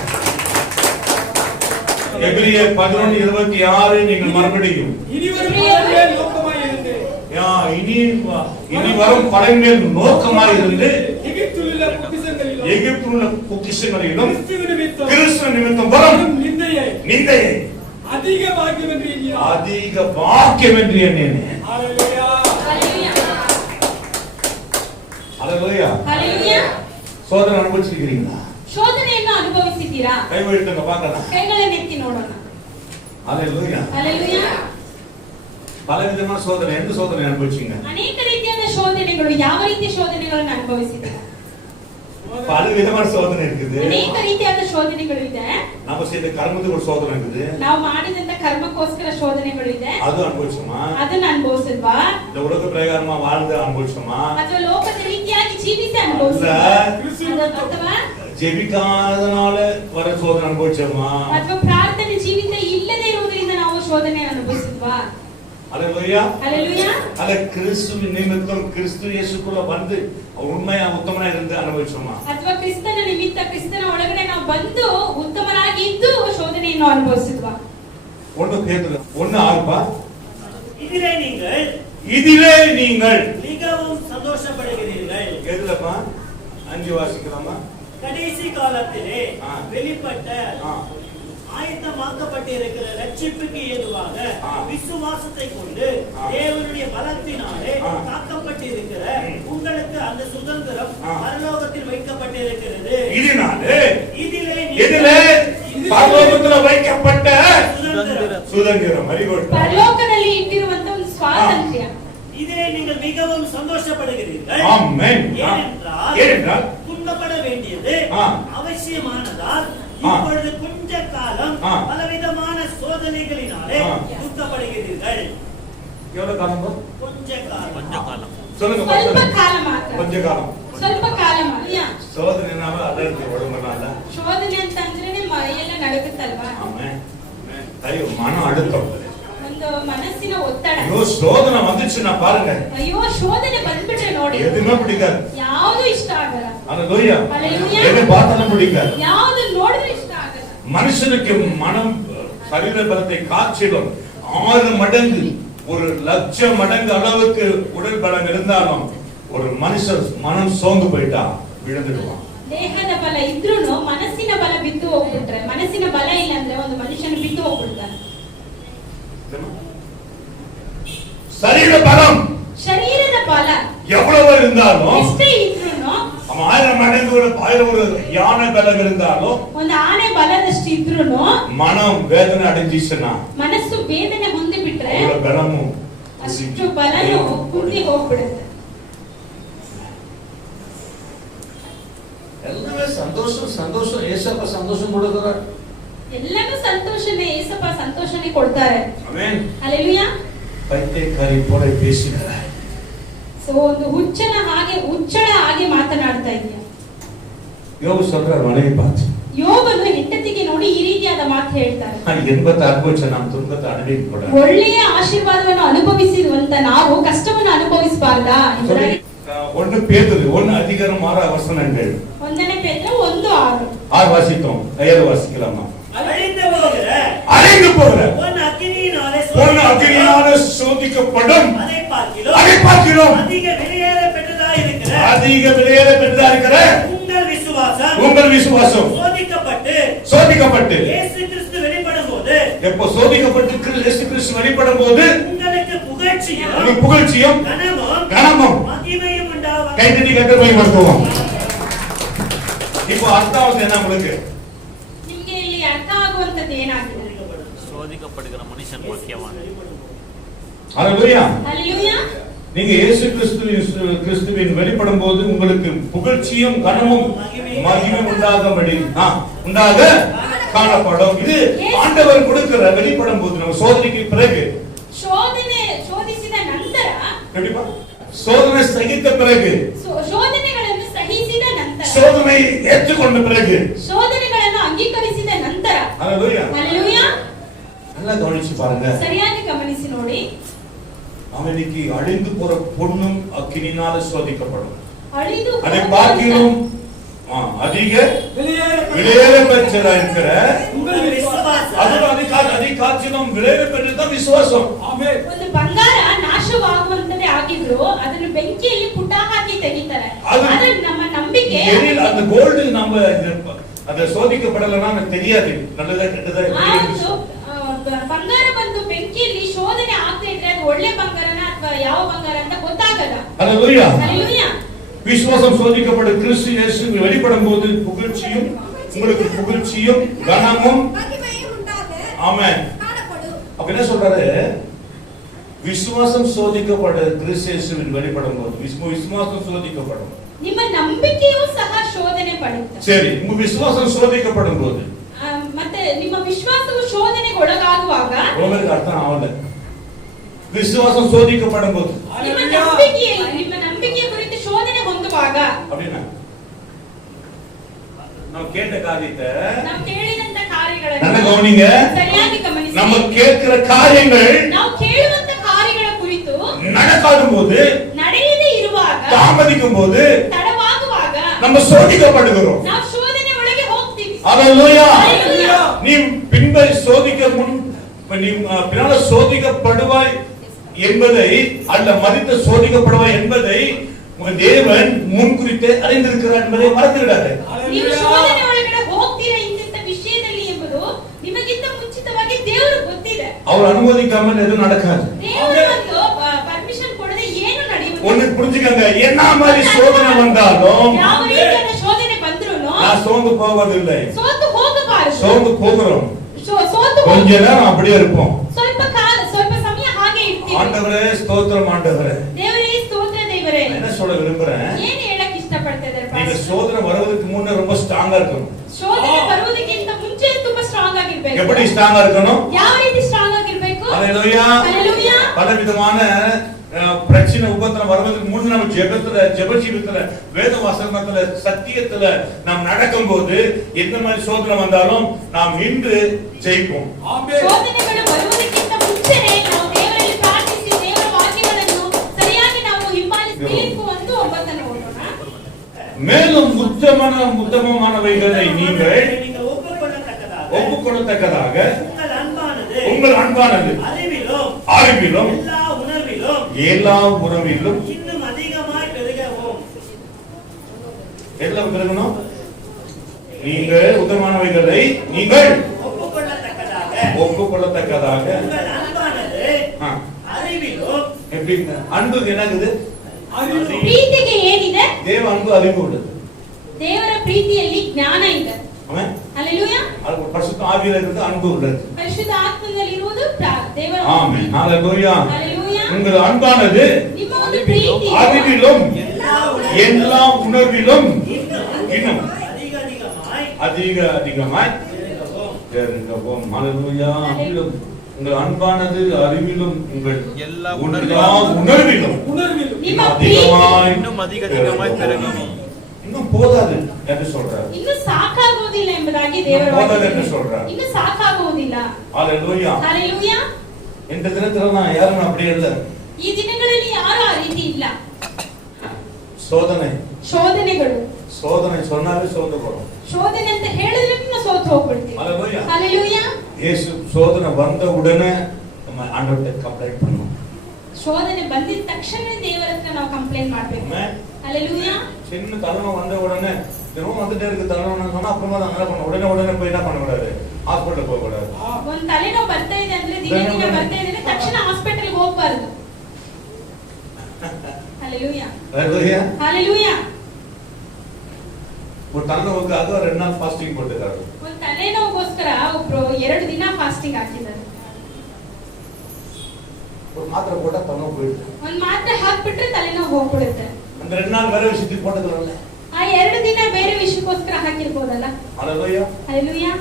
எபிரியர் 11:26 நீங்கள் மறுபடியும் இனி வரும் பலன்மேல் நோக்கமாயிருந்து இனி வரும் பலன் மேல் நோக்கமாக இருந்து எகிப்திலுள்ள பொக்கிஷங்களிலும் எகிப்தில் உள்ள பொக்கிஷங்களிலும் கிறிஸ்துவ நிமித்தம் கிறிஸ்து நிமித்தம் வரும் நிந்தையை அதிக பாக்கியம் என்று எண்ணினார். அதிக பாக்கியம் என்று எண்ணினேன். ஹalleluya. ಹalleluya. ஹalleluya. ಹalleluya. சோதனை அனுபவிச்சிருக்கீங்களா? ಶೋಧನೆಯನ್ನು ಅನುಭವಿಸಿದ್ದೀರಾ? கை வைத்துங்க பார்க்கலாம். ಕೈಗಳನ್ನೆತ್ತಿ ನೋಡೋಣ. ஹalleluya. ಹalleluya. பல விதமான சோதனை, எந்த சோதனை அனுபவிச்சீங்க? ಅನೇಕ ರೀತಿಯಾದ ಶೋಧನೆಗಳು, ಯಾವ ರೀತಿಯ ಶೋಧನೆಗಳನ್ನು ಅನುಭವಿಸಿದ್ದೀರಾ? பல விதமான சோதனை இருக்குது. ಅನೇಕ ರೀತಿಯಾದ ಶೋಧನೆಗಳು ಇದೆ. நம்ம செய்த கர்மத்துக்கு ஒரு சோதனை இருக்குது. ನಾವು ಮಾಡಿದಂತ ಕರ್ಮಕ್ಕೋಸ್ಕರ ಶೋಧನೆಗಳು ಇದೆ. அது அனுபவிச்சோமா? ಅದನ್ನ ಅನುಭವಿಸಿದ್ವಾ? இந்த உலக பிரகாரமா வாழ்ந்து அனுபவிச்சோமா? ಅಥವಾ ಲೋಕದ ರೀತಿಯಾಗಿ ಜೀವಿಸಿ ಅನುಭವಿಸಿದ್ವಾ? ಅಥವಾ ஜெபிக்காதனால வர சோதனை அனுபவிச்சோமா? ಅಥವಾ ಪ್ರಾರ್ಥನೆ ಜೀವಿತ ಇಲ್ಲದೆ ಇರುವುದರಿಂದ ನಾವು ಶೋಧನೆ ಅನುಭವಿಸಿದ್ವಾ? ஹalleluya. ಹalleluya. அத கிறிஸ்துவின் நிமித்தம் கிறிஸ்து இயேசுக்குள்ள வந்து உண்மையா உத்தமனா இருந்து அனுபவிச்சோமா? ಅಥವಾ ಕ್ರಿಸ್ತನ ನಿಮಿತ್ತ ಕ್ರಿಸ್ತನ ಒಳಗಡೆ ನಾವು ಬಂದು ಉತ್ತಮರಾಗಿ ಇದ್ದು ಶೋಧನೆಯನ್ನು ಅನುಭವಿಸಿದ್ವಾ? 1 பேதுரு 1:6 இதிலே நீங்கள் மிகவும் சந்தோஷப்படுகிறீர்கள். எதுலப்பா? 5 வாசிக்கலாமா? கடைசி காலத்திலே ஆ. வெளிப்பட்ட ஆ. ஆயத்தமாக்கப்பட்டிருக்கிற ரட்சிப்புக்கு ஏதுவாக ஆ. விசுவாசத்தை கொண்டு ஆ. தேவனுடைய பலத்தினாலே ஆ. காக்கப்பட்டிருக்கிற உங்களுக்கு அந்த சுதந்திரம் ஆ. பரலோகத்தில் வைக்கப்பட்டிருக்கிறது. இதனாலே இதிலே எதிலே பரலோகத்துல வைக்கப்பட்ட சுதந்திரம். சுதந்திரம். அறிவோடு ಪರಲೋಕದಲ್ಲಿ ಇಟ್ಟಿರುವಂತ ಒಂದು ಸ್ವಾತಂತ್ರ್ಯ. இதிலே நீங்கள் மிகவும் சந்தோஷப்படுகிறீர்கள். ஆமென். ஏனென்றால் துன்பப்பட வேண்டியது ஆ. அவசியமானதால் ஆ. இப்பொழுது கொஞ்ச காலம் ஆ. பலவிதமான சோதனைகளினாலே ஆ. துக்கப்படுகிறீர்கள். எவ்வளவு காலம்? கொஞ்ச காலம். சொல்லுங்க ಸ್ವಲ್ಪ பாஸ்டர். ಕಾಲ ಮಾತ್ರ. கொஞ்ச காலம். ಸ್ವಲ್ಪ ಕಾಲ ಮಾತ್ರ. சோதனைனால அலர்ஜி உடம்புனால ಶೋಧನೆ ಅಂತಂದ್ರೆ ಮೈಯೆಲ್ಲ ಹೌದಲ್ವಾ? ஆமென். ஐயோ மன அழுத்தம். ಒಂದು ಮನಸ್ಸಿನ ಒತ್ತಡ. ஐயோ சோதனை வந்துச்சுன்னா பாருங்க. ಅಯ್ಯೋ ಶೋಧನೆ ಬಂದ್ಬಿಟ್ರೆ ನೋಡಿ. எதுவுமே பிடிக்காது. ಯಾವುದು ಇಷ್ಟ ಆಗಲ್ಲ. ஹalleluya. ஹalleluya. எது பார்த்தாலும் பிடிக்காது. ಯಾವುದು ನೋಡಿದ್ರೆ ಇಷ್ಟ ಆಗಲ್ಲ. மனுஷனுக்கு மனம் சரீர பலத்தை காற்றிலும் 6 மடங்கு 1,00,000 மடங்கு அளவுக்கு உடல் பலம் இருந்தாலும் ஒரு மனுஷன் மனம் சோர்ந்து போயிட்டா விழுந்துடுவான். ದೇಹದ ಬಲ ಇದ್ರೂನು ಮನಸ್ಸಿನ ಬಲ ಬಿದ್ದು ಹೋಗ್ಬಿಟ್ರೆ, ಮನಸ್ಸಿನ ಬಲ ಇಲ್ಲ ಅಂದ್ರೆ ಒಂದು ಮನುಷ್ಯನ ಬಿದ್ದು ಹೋಗ್ಬಿಡ್ತಾನೆ. சரீர பலம் ಶರೀರದ ಬಲ எவ்வளவு இருந்தாலும் ಎಷ್ಟೇ ಇದ್ರೂನು, 1000 மடங்கு ஒரு யானை பலம் இருந்தாலும் ಒಂದು ಆನೆ ಬಲದಷ್ಟು ಇದ್ರೂನು மனம் வேதனை அடைஞ்சிச்சுன்னா ಮನಸ್ಸು ವೇದನೆ ಹೊಂದಿ ಬಿಟ್ರೆ அவரோட பலமும் ಅಷ್ಟು ಬಲನು ಕುಂದಿ ಹೋಗ್ಬಿಡುತ್ತೆ. எல்லாமே சந்தோஷம் சந்தோஷம் ஏசப்பா சந்தோஷம் கொடுக்கிறார். ಎಲ್ಲನೂ ಸಂತೋಷನೇ, ಏಸಪ್ಪ ಸಂತೋಷನೇ ಕೊಡ್ತಾರೆ. ஆமென். ಹalleluya. பைத்தியக்காரி போல பேசினார். ಸೋ ಒಂದು ಹುಚ್ಚಳ ಹಾಗೆ ಮಾತನಾಡ್ತಾ ಇದೆಯಾ. யோபு சொல்றார் மனைவி பார்த்து, ಯೋಬನು ಹೆಂಡತಿಗೆ ನೋಡಿ ಈ ರೀತಿಯಾದ ಮಾತು ಹೇಳ್ತಾರೆ. இன்பத்தை அனுபவிச்ச நாம் துன்பத்தை அனுபவிக்கக்கூடாது. ಒಳ್ಳೆಯ ಆಶೀರ್ವಾದವನ್ನು ಅನುಭವಿಸಿರುವಂತ ನಾವು ಕಷ್ಟವನ್ನು ಅನುಭವಿಸಬಾರದಾ? 1 பேதுரு 1 அதிகாரம் 6 வசனங்கள். 1 ಪೇತ್ರ 1:6. 6 வாசித்தோம். 7 வாசிக்கலாமா? அழிந்து போகிற பொன் அக்கினியினாலே சோதிக்கப்படும் அதை பார்க்கிறோம் அதிக விலையேற பெற்றதா இருக்கிற உங்கள் விசுவாசம் சோதிக்கப்பட்டு இயேசு கிறிஸ்து வெளிப்படும் போது, எப்போ சோதிக்கப்பட்டு இயேசு கிறிஸ்து வெளிப்படும் போது உங்களுக்கு புகழ்ச்சியும் கனமும் மகிமையும் உண்டாகும். கைதட்டி கட்டு பயன்படுத்துவோம். இப்போ அர்த்தம் என்ன உங்களுக்கு? ನಿಮಗೆ ಇಲ್ಲಿ ಅರ್ಥ ಆಗುವಂತದ್ದು ಏನಾಗಿದೆ? சோதிக்கப்படுகிற மனுஷன் முக்கியமான ஹalleluya. ಹalleluya. நீங்க இயேசு கிறிஸ்துவின் வெளிப்படும் போது உங்களுக்கு புகழ்ச்சியும் கனமும் மகிமையும் உண்டாக காணப்படும். இது ஆண்டவர் கொடுக்கிற வெளிப்படும் போது நம்ம சோதனைக்கு பிறகு ಶೋಧಿಸಿದ ನಂತರ, கண்டிப்பா சோதனை சகித்த பிறகு, ಶೋಧನೆಗಳನ್ನು ಸಹಿಸಿದ ನಂತರ, சோதனை ஏற்றுக்கொண்ட பிறகு, ಶೋಧನೆಗಳನ್ನು ಅಂಗೀಕರಿಸಿದ ನಂತರ, ஹalleluya. ಹalleluya. நல்லா கவனிச்சு பாருங்க. ಸರಿಯಾಗಿ ಗಮನಿಸಿ ನೋಡಿ. அவனுக்கு அழிந்து போற பொண்ணும் அக்கினினால சோதிக்கப்படும். ಅಳಿದು அதை பார்க்கிறோம் அதிக விலையேற பெற்றதா இருக்கிற உங்கள் விசுவாசம். அது காற்றிலும் விலையேற பெற்றதுதான் விசுவாசம். ಆಮೆನ್. ಒಂದು ಬಂಗಾರ ನಾಶವಾಗುವಂತದೇ ಆಗಿದ್ರು ಅದನ್ನು ಬೆಂಕಿಯಲ್ಲಿ ಪುಟ ಹಾಕಿ ತೆಗಿತಾರೆ. ಆದ್ರೆ ನಮ್ಮ ನಂಬಿಕೆ, அந்த கோல்டு நம்ம ಅದ சோதிக்கப்படலனா நமக்கு தெரியாது நல்லதா கெட்டதா. ಬಂಗಾರ ಬಂದು ಬೆಂಕಿಯಲ್ಲಿ ಶೋಧನೆ ಆಗ್ತಾ ಇದ್ರೆ ಅದು ಒಳ್ಳೆ ಬಂಗಾರನ ಅಥವಾ ಯಾವ ಬಂಗಾರ ಅಂತ ಗೊತ್ತಾಗಲ್ಲ. ஹalleluya. ஹalleluya. விசுவாசம் சோதிக்கப்பட கிறிஸ்து இயேசு வெளிப்படும் போது புகழ்ச்சியும் உங்களுக்கு புகழ்ச்சியும் கனமும் மகிமையும் உண்டாக ஆமென் காணப்படும். அப்ப என்ன சொல்றாரு? விசுவாசம் சோதிக்கப்பட கிறிஸ்து இயேசுவின் வெளிப்படும் போது விசுவாசம் சோதிக்கப்படும். ನಿಮ್ಮ ನಂಬಿಕೆಯೂ ಸಹ ಶೋಧನೆ ಪಡುತ್ತೆ. சரி, உங்க விசுவாசம் சோதிக்கப்படும் போது ಮತ್ತೆ ನಿಮ್ಮ ವಿಶ್ವಾಸವು ಶೋಧನೆಗೆ ಒಳಗಾಗುವಾಗ உங்களுக்கு அர்த்தம் ஆவல. விசுவாசம் சோதிக்கப்படும் போது ನಿಮ್ಮ ನಂಬಿಕೆಯ ಕುರಿತು ಶೋಧನೆ ಹೊಂದುವಾಗ அப்படினா ನಾವು கேட்ட காரியத்தை ನಾವು ಕೇಳಿದಂತ ಕಾರ್ಯಗಳನ್ನು நல்ல கவனிங்க. ಸರಿಯಾಗಿ ಗಮನಿಸಿ. நம்ம கேட்கிற காரியங்கள் ನಾವು ಕೇಳುವಂತ ಕಾರ್ಯಗಳ ಕುರಿತು நடக்காத போது, ನಡೆಯದೇ ಇರುವಾಗ, தாமதிக்கும் போது ತಡವಾಗುವಾಗ நம்ம சோதிக்கப்படுகிறோம். ನಾವು ಶೋಧನೆ ಒಳಗೆ ಹೋಗ್ತೀವಿ. ஹalleluya. ஹalleluya. நீ பின்பை சோதிக்க முன் நீ பின்னால சோதிக்கப்படுவாய் என்பதை அல்ல மதித்து சோதிக்கப்படுவாய் என்பதை தேவன் முன்குறித்து அறிந்திருக்கிறார் என்பதை மறந்துவிடாதே. ನೀವು ಶೋಧನೆ ಒಳಗಡೆ ಹೋಗ್ತೀರಾ ಇಂಥ ವಿಷಯದಲ್ಲಿ ಎಂಬುದು ನಿಮಗಿಂತ ಮುಂಚಿತವಾಗಿ ದೇವರು ಗೊತ್ತಿದೆ. அவர் அனுமதிக்காமல் எதுவும் நடக்காது. ದೇವರು ಒಂದು ಪರ್ಮಿಷನ್ ಕೊಡದೆ ಏನು ನಡೆಯುವುದಿಲ್ಲ. ஒன்னு புரிஞ்சுக்கங்க, என்ன மாதிரி சோதனை வந்தாலும் ಯಾವ ರೀತಿಯ ಶೋಧನೆ ಬಂದ್ರೂನು நான் சோர்ந்து போவதில்லை. ಸೋತು ಹೋಗಬಾರದು. சோர்ந்து போகிறோம். ಸೋತು கொஞ்ச நேரம் அப்படியே இருப்போம். ಸ್ವಲ್ಪ ಸಮಯ ಹಾಗೆ ಇರ್ತೀವಿ. ஆண்டவரே ஸ்தோத்திரம் ஆண்டவரே. ದೇವರೇ ಸ್ತೋತ್ರ ದೇವರೇ. என்ன சொல்ல விரும்புறேன்? ಏನು ಹೇಳಕ್ಕೆ ಇಷ್ಟಪಡ್ತಾ ಇದ್ದಾರೆ நீங்க ಪಾಸ್ಟರ್? சோதனை வருவதற்கு முன்ன ரொம்ப ஸ்ட்ராங்கா இருக்கணும். ಶೋಧನೆ ಬರುವುದಕ್ಕಿಂತ ಮುಂಚೆ ತುಂಬಾ ಸ್ಟ್ರಾಂಗ್ ಆಗಿರ್ಬೇಕು. எப்படி ஸ்ட்ராங்கா இருக்கணும்? ಯಾವ ರೀತಿ ಸ್ಟ್ರಾಂಗ್ ಆಗಿರ್ಬೇಕು? ஹalleluya. ஹalleluya. பலவிதமான பிரச்சனை உபத்திரம் வருவதற்கு முன் நம்ம ஜெப ஜீவித்துல வேத வசனத்துல சத்தியத்துல நாம் நடக்கும்போது எந்த மாதிரி சோதனை வந்தாலும் நாம் நின்று ஜெயிப்போம். ಶೋಧನೆಗಳು ಬರುವುದಕ್ಕಿಂತ ಮುಂಚೆನೇ ನಾವು ದೇವರಲ್ಲಿ ಪ್ರಾರ್ಥಿಸಿ ದೇವರ ವಾಕ್ಯಗಳನ್ನು ಸರಿಯಾಗಿ ನಾವು ಹಿಂಬಾಲಿಸಿ ಫಿಲಿಪ್ಪು 1:9 ಓದೋಣ. மேலும் உத்தமமானவைகளை நீங்கள் நீங்கள் ஒப்புக்கொள்ளத்தக்கதாக உங்கள் அன்பானது அறிவிலும் எல்லா உணர்விலும் இன்னும் அதிகமாய் பெருகவும். எல்லாம் பெருகணும். நீங்கள் உத்தமமானவைகளை நீங்கள் ஒப்புக்கொள்ளத்தக்கதாக உங்கள் அன்பானது அறிவிலும். எப்படி அன்புக்கு என்னங்குது? ಪ್ರೀತಿಗೆ ಏನಿದೆ? ದೇವ ಅன்பು ಅರಿವು ಉಳ್ಳದು. ದೇವರ ಪ್ರೀತಿಯಲ್ಲಿ ಜ್ಞಾನ ಇದೆ. ಆಮೆನ್. ಹalleluya. ಅದು ಪರಿಶುದ್ಧ ಆವಿಯಲ್ಲಿ ಅன்பು ಉಳ್ಳದು. ಪರಿಶುದ್ಧ ಆತ್ಮದಲ್ಲಿ ಇರುವುದು ದೇವರ ಆಮೆನ್. ಹalleluya. ಹalleluya. உங்கள் அன்பானது ನಿಮ್ಮ ಒಂದು ಪ್ರೀತಿ அறிவிலும் எல்லா உணர்விலும் இன்னும் அதிகமாய் பெருகவும். ஹalleluya. உங்கள் அன்பானது அறிவிலும் உங்கள் எல்லா உணர்விலும் ನಿಮ್ಮ ಪ್ರೀತಿ இன்னும் அதிகமாய் பெருகவும். இன்னும் போதாது என்று சொல்றார். ಇನ್ನು ಸಾಕಾಗುವುದಿಲ್ಲ ಎಂಬುದಾಗಿ ದೇವರ போதாது என்று சொல்றார். ಇನ್ನು ಸಾಕಾಗುವುದಿಲ್ಲ. ஹalleluya. ಹalleluya. இந்த தினத்துல நான் யாரும் அப்படியே இல்ல. ಈ ದಿನಗಳಲ್ಲಿ ಯಾರು ಆ ರೀತಿ ಇಲ್ಲ. ಶೋಧನೆಗಳು சொன்னாவே சோர்ந்து போறோம். ಶೋಧನೆ ಅಂತ ಹೇಳಿದ್ರೆ ನಾವು ಸೋತು ಹೋಗ್ಬಿಡ್ತೀವಿ. ஹalleluya. ಹalleluya. இயேசு சோதனை வந்த உடனே நம்ம ஆண்டவர்கிட்ட கம்ப்ளைண்ட் பண்ணுவோம். ಶೋಧನೆ ಬಂದಿದ ತಕ್ಷಣ ದೇವರ ಹತ್ರ ನಾವು ಕಂಪ್ಲೇಂಟ್ ಮಾಡಬೇಕು. ಹalleluya. சின்ன தருணம் வந்த உடனே தினமும் வந்துட்டே இருக்கு தருணம் சொன்னா அப்புறமா தான் பண்ண உடனே போய் என்ன பண்ண கூடாது, ஹாஸ்பிடல் போக கூடாது. ಒಂದು ತಲೆನೋವು ಬರ್ತಾ ಇದೆ ಅಂದ್ರೆ ದಿನ ಬರ್ತಾ ಇದೆ ತಕ್ಷಣ ಹಾಸ್ಪಿಟಲ್ ಗೆ ಹೋಗಬಾರದು. ಹalleluya. ஹalleluya. ಹalleluya. ஒரு தலைநோவுக்காக 2 நாள் ஃபாஸ்டிங் போட்டுட்டாரு. ಒಂದು ತಲೆನೋವುಗೋಸ್ಕರ ಒಬ್ರು 2 ದಿನ ಫಾಸ್ಟಿಂಗ್ ಹಾಕಿದ್ದಾರೆ. ஒரு மாத்திரை போட்டா தலைநோவு போயிடுது. ಒಂದು ಮಾತ್ರೆ ಹಾಕ್ಬಿಟ್ರೆ ತಲೆನೋವು ಹೋಗ್ಬಿಡುತ್ತೆ. அந்த 2 நாள் வேற விஷயத்துக்கு போட்டுக்கறಲ್ಲ. ಆ 2 ದಿನ ಬೇರೆ ವಿಷಯಕ್ಕೋಸ್ಕರ ಹಾಕಿರಬಹುದಲ್ಲ. ஹalleluya. ಹalleluya.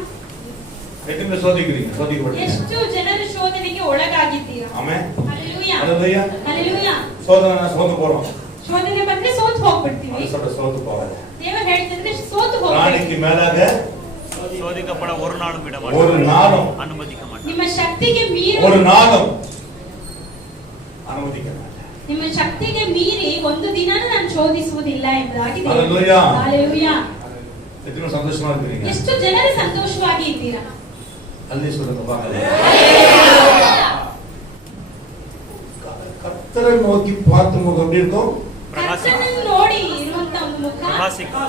ಎಷ್ಟೊಂದು ಸೋದಿಕப்படுறீங்க. ಎಷ್ಟು ಜನರು ಶೋಧನೆಗೆ ಒಳಗಾಗಿದ್ದೀರಾ. ಆಮೆನ್. ಹalleluya. ஹalleluya. ಹalleluya. சோதனை சோர்ந்து போறோம். ಶೋಧನೆ ಬಂದ್ರೆ ಸೋತು ಹೋಗ್ಬಿಡ್ತೀವಿ. அது சொல்ற சோர்ந்து போவாங்க. ದೇವರು ಹೇಳ್ತಿದ್ರೆ ಸೋತು ಹೋಗ್ತೀವಿ. ராணிக்கு மேலாக சோதிக்கப்பட ஒரு நாளும் விட ஒரு நாளும் அனுமதிக்க மாட்டார். ನಿಮ್ಮ ಶಕ್ತಿಗೆ ಮೀರಿ ஒரு நாளும் ಅನುಮತಿக்க ಮಾட்டார். ನಿಮ್ಮ ಶಕ್ತಿಗೆ ಮೀರಿ ಒಂದು ದಿನಾನೂ ನಾನು ಶೋಧಿಸುವುದಿಲ್ಲ ಎಂಬುದಾಗಿ ದೇವರು. ಹalleluya. ಹalleluya. ಎಷ್ಟು ಸಂತೋಷமா ಇದ್ದೀರಾ? ಎಷ್ಟು ಜನರು ಸಂತೋಷವಾಗಿ ಇದ್ದೀರಾ? ಅಲ್ಲಿ சொல்லுங்க பாருங்க. கர்த்தரை நோக்கி பார்த்து முகம் எப்படி இருக்கும்? ಕರ್ತನನ್ನು ನೋಡಿ ಇರುವಂತ ಒಂದು ಮುಖ பிரகாசிக்கும்.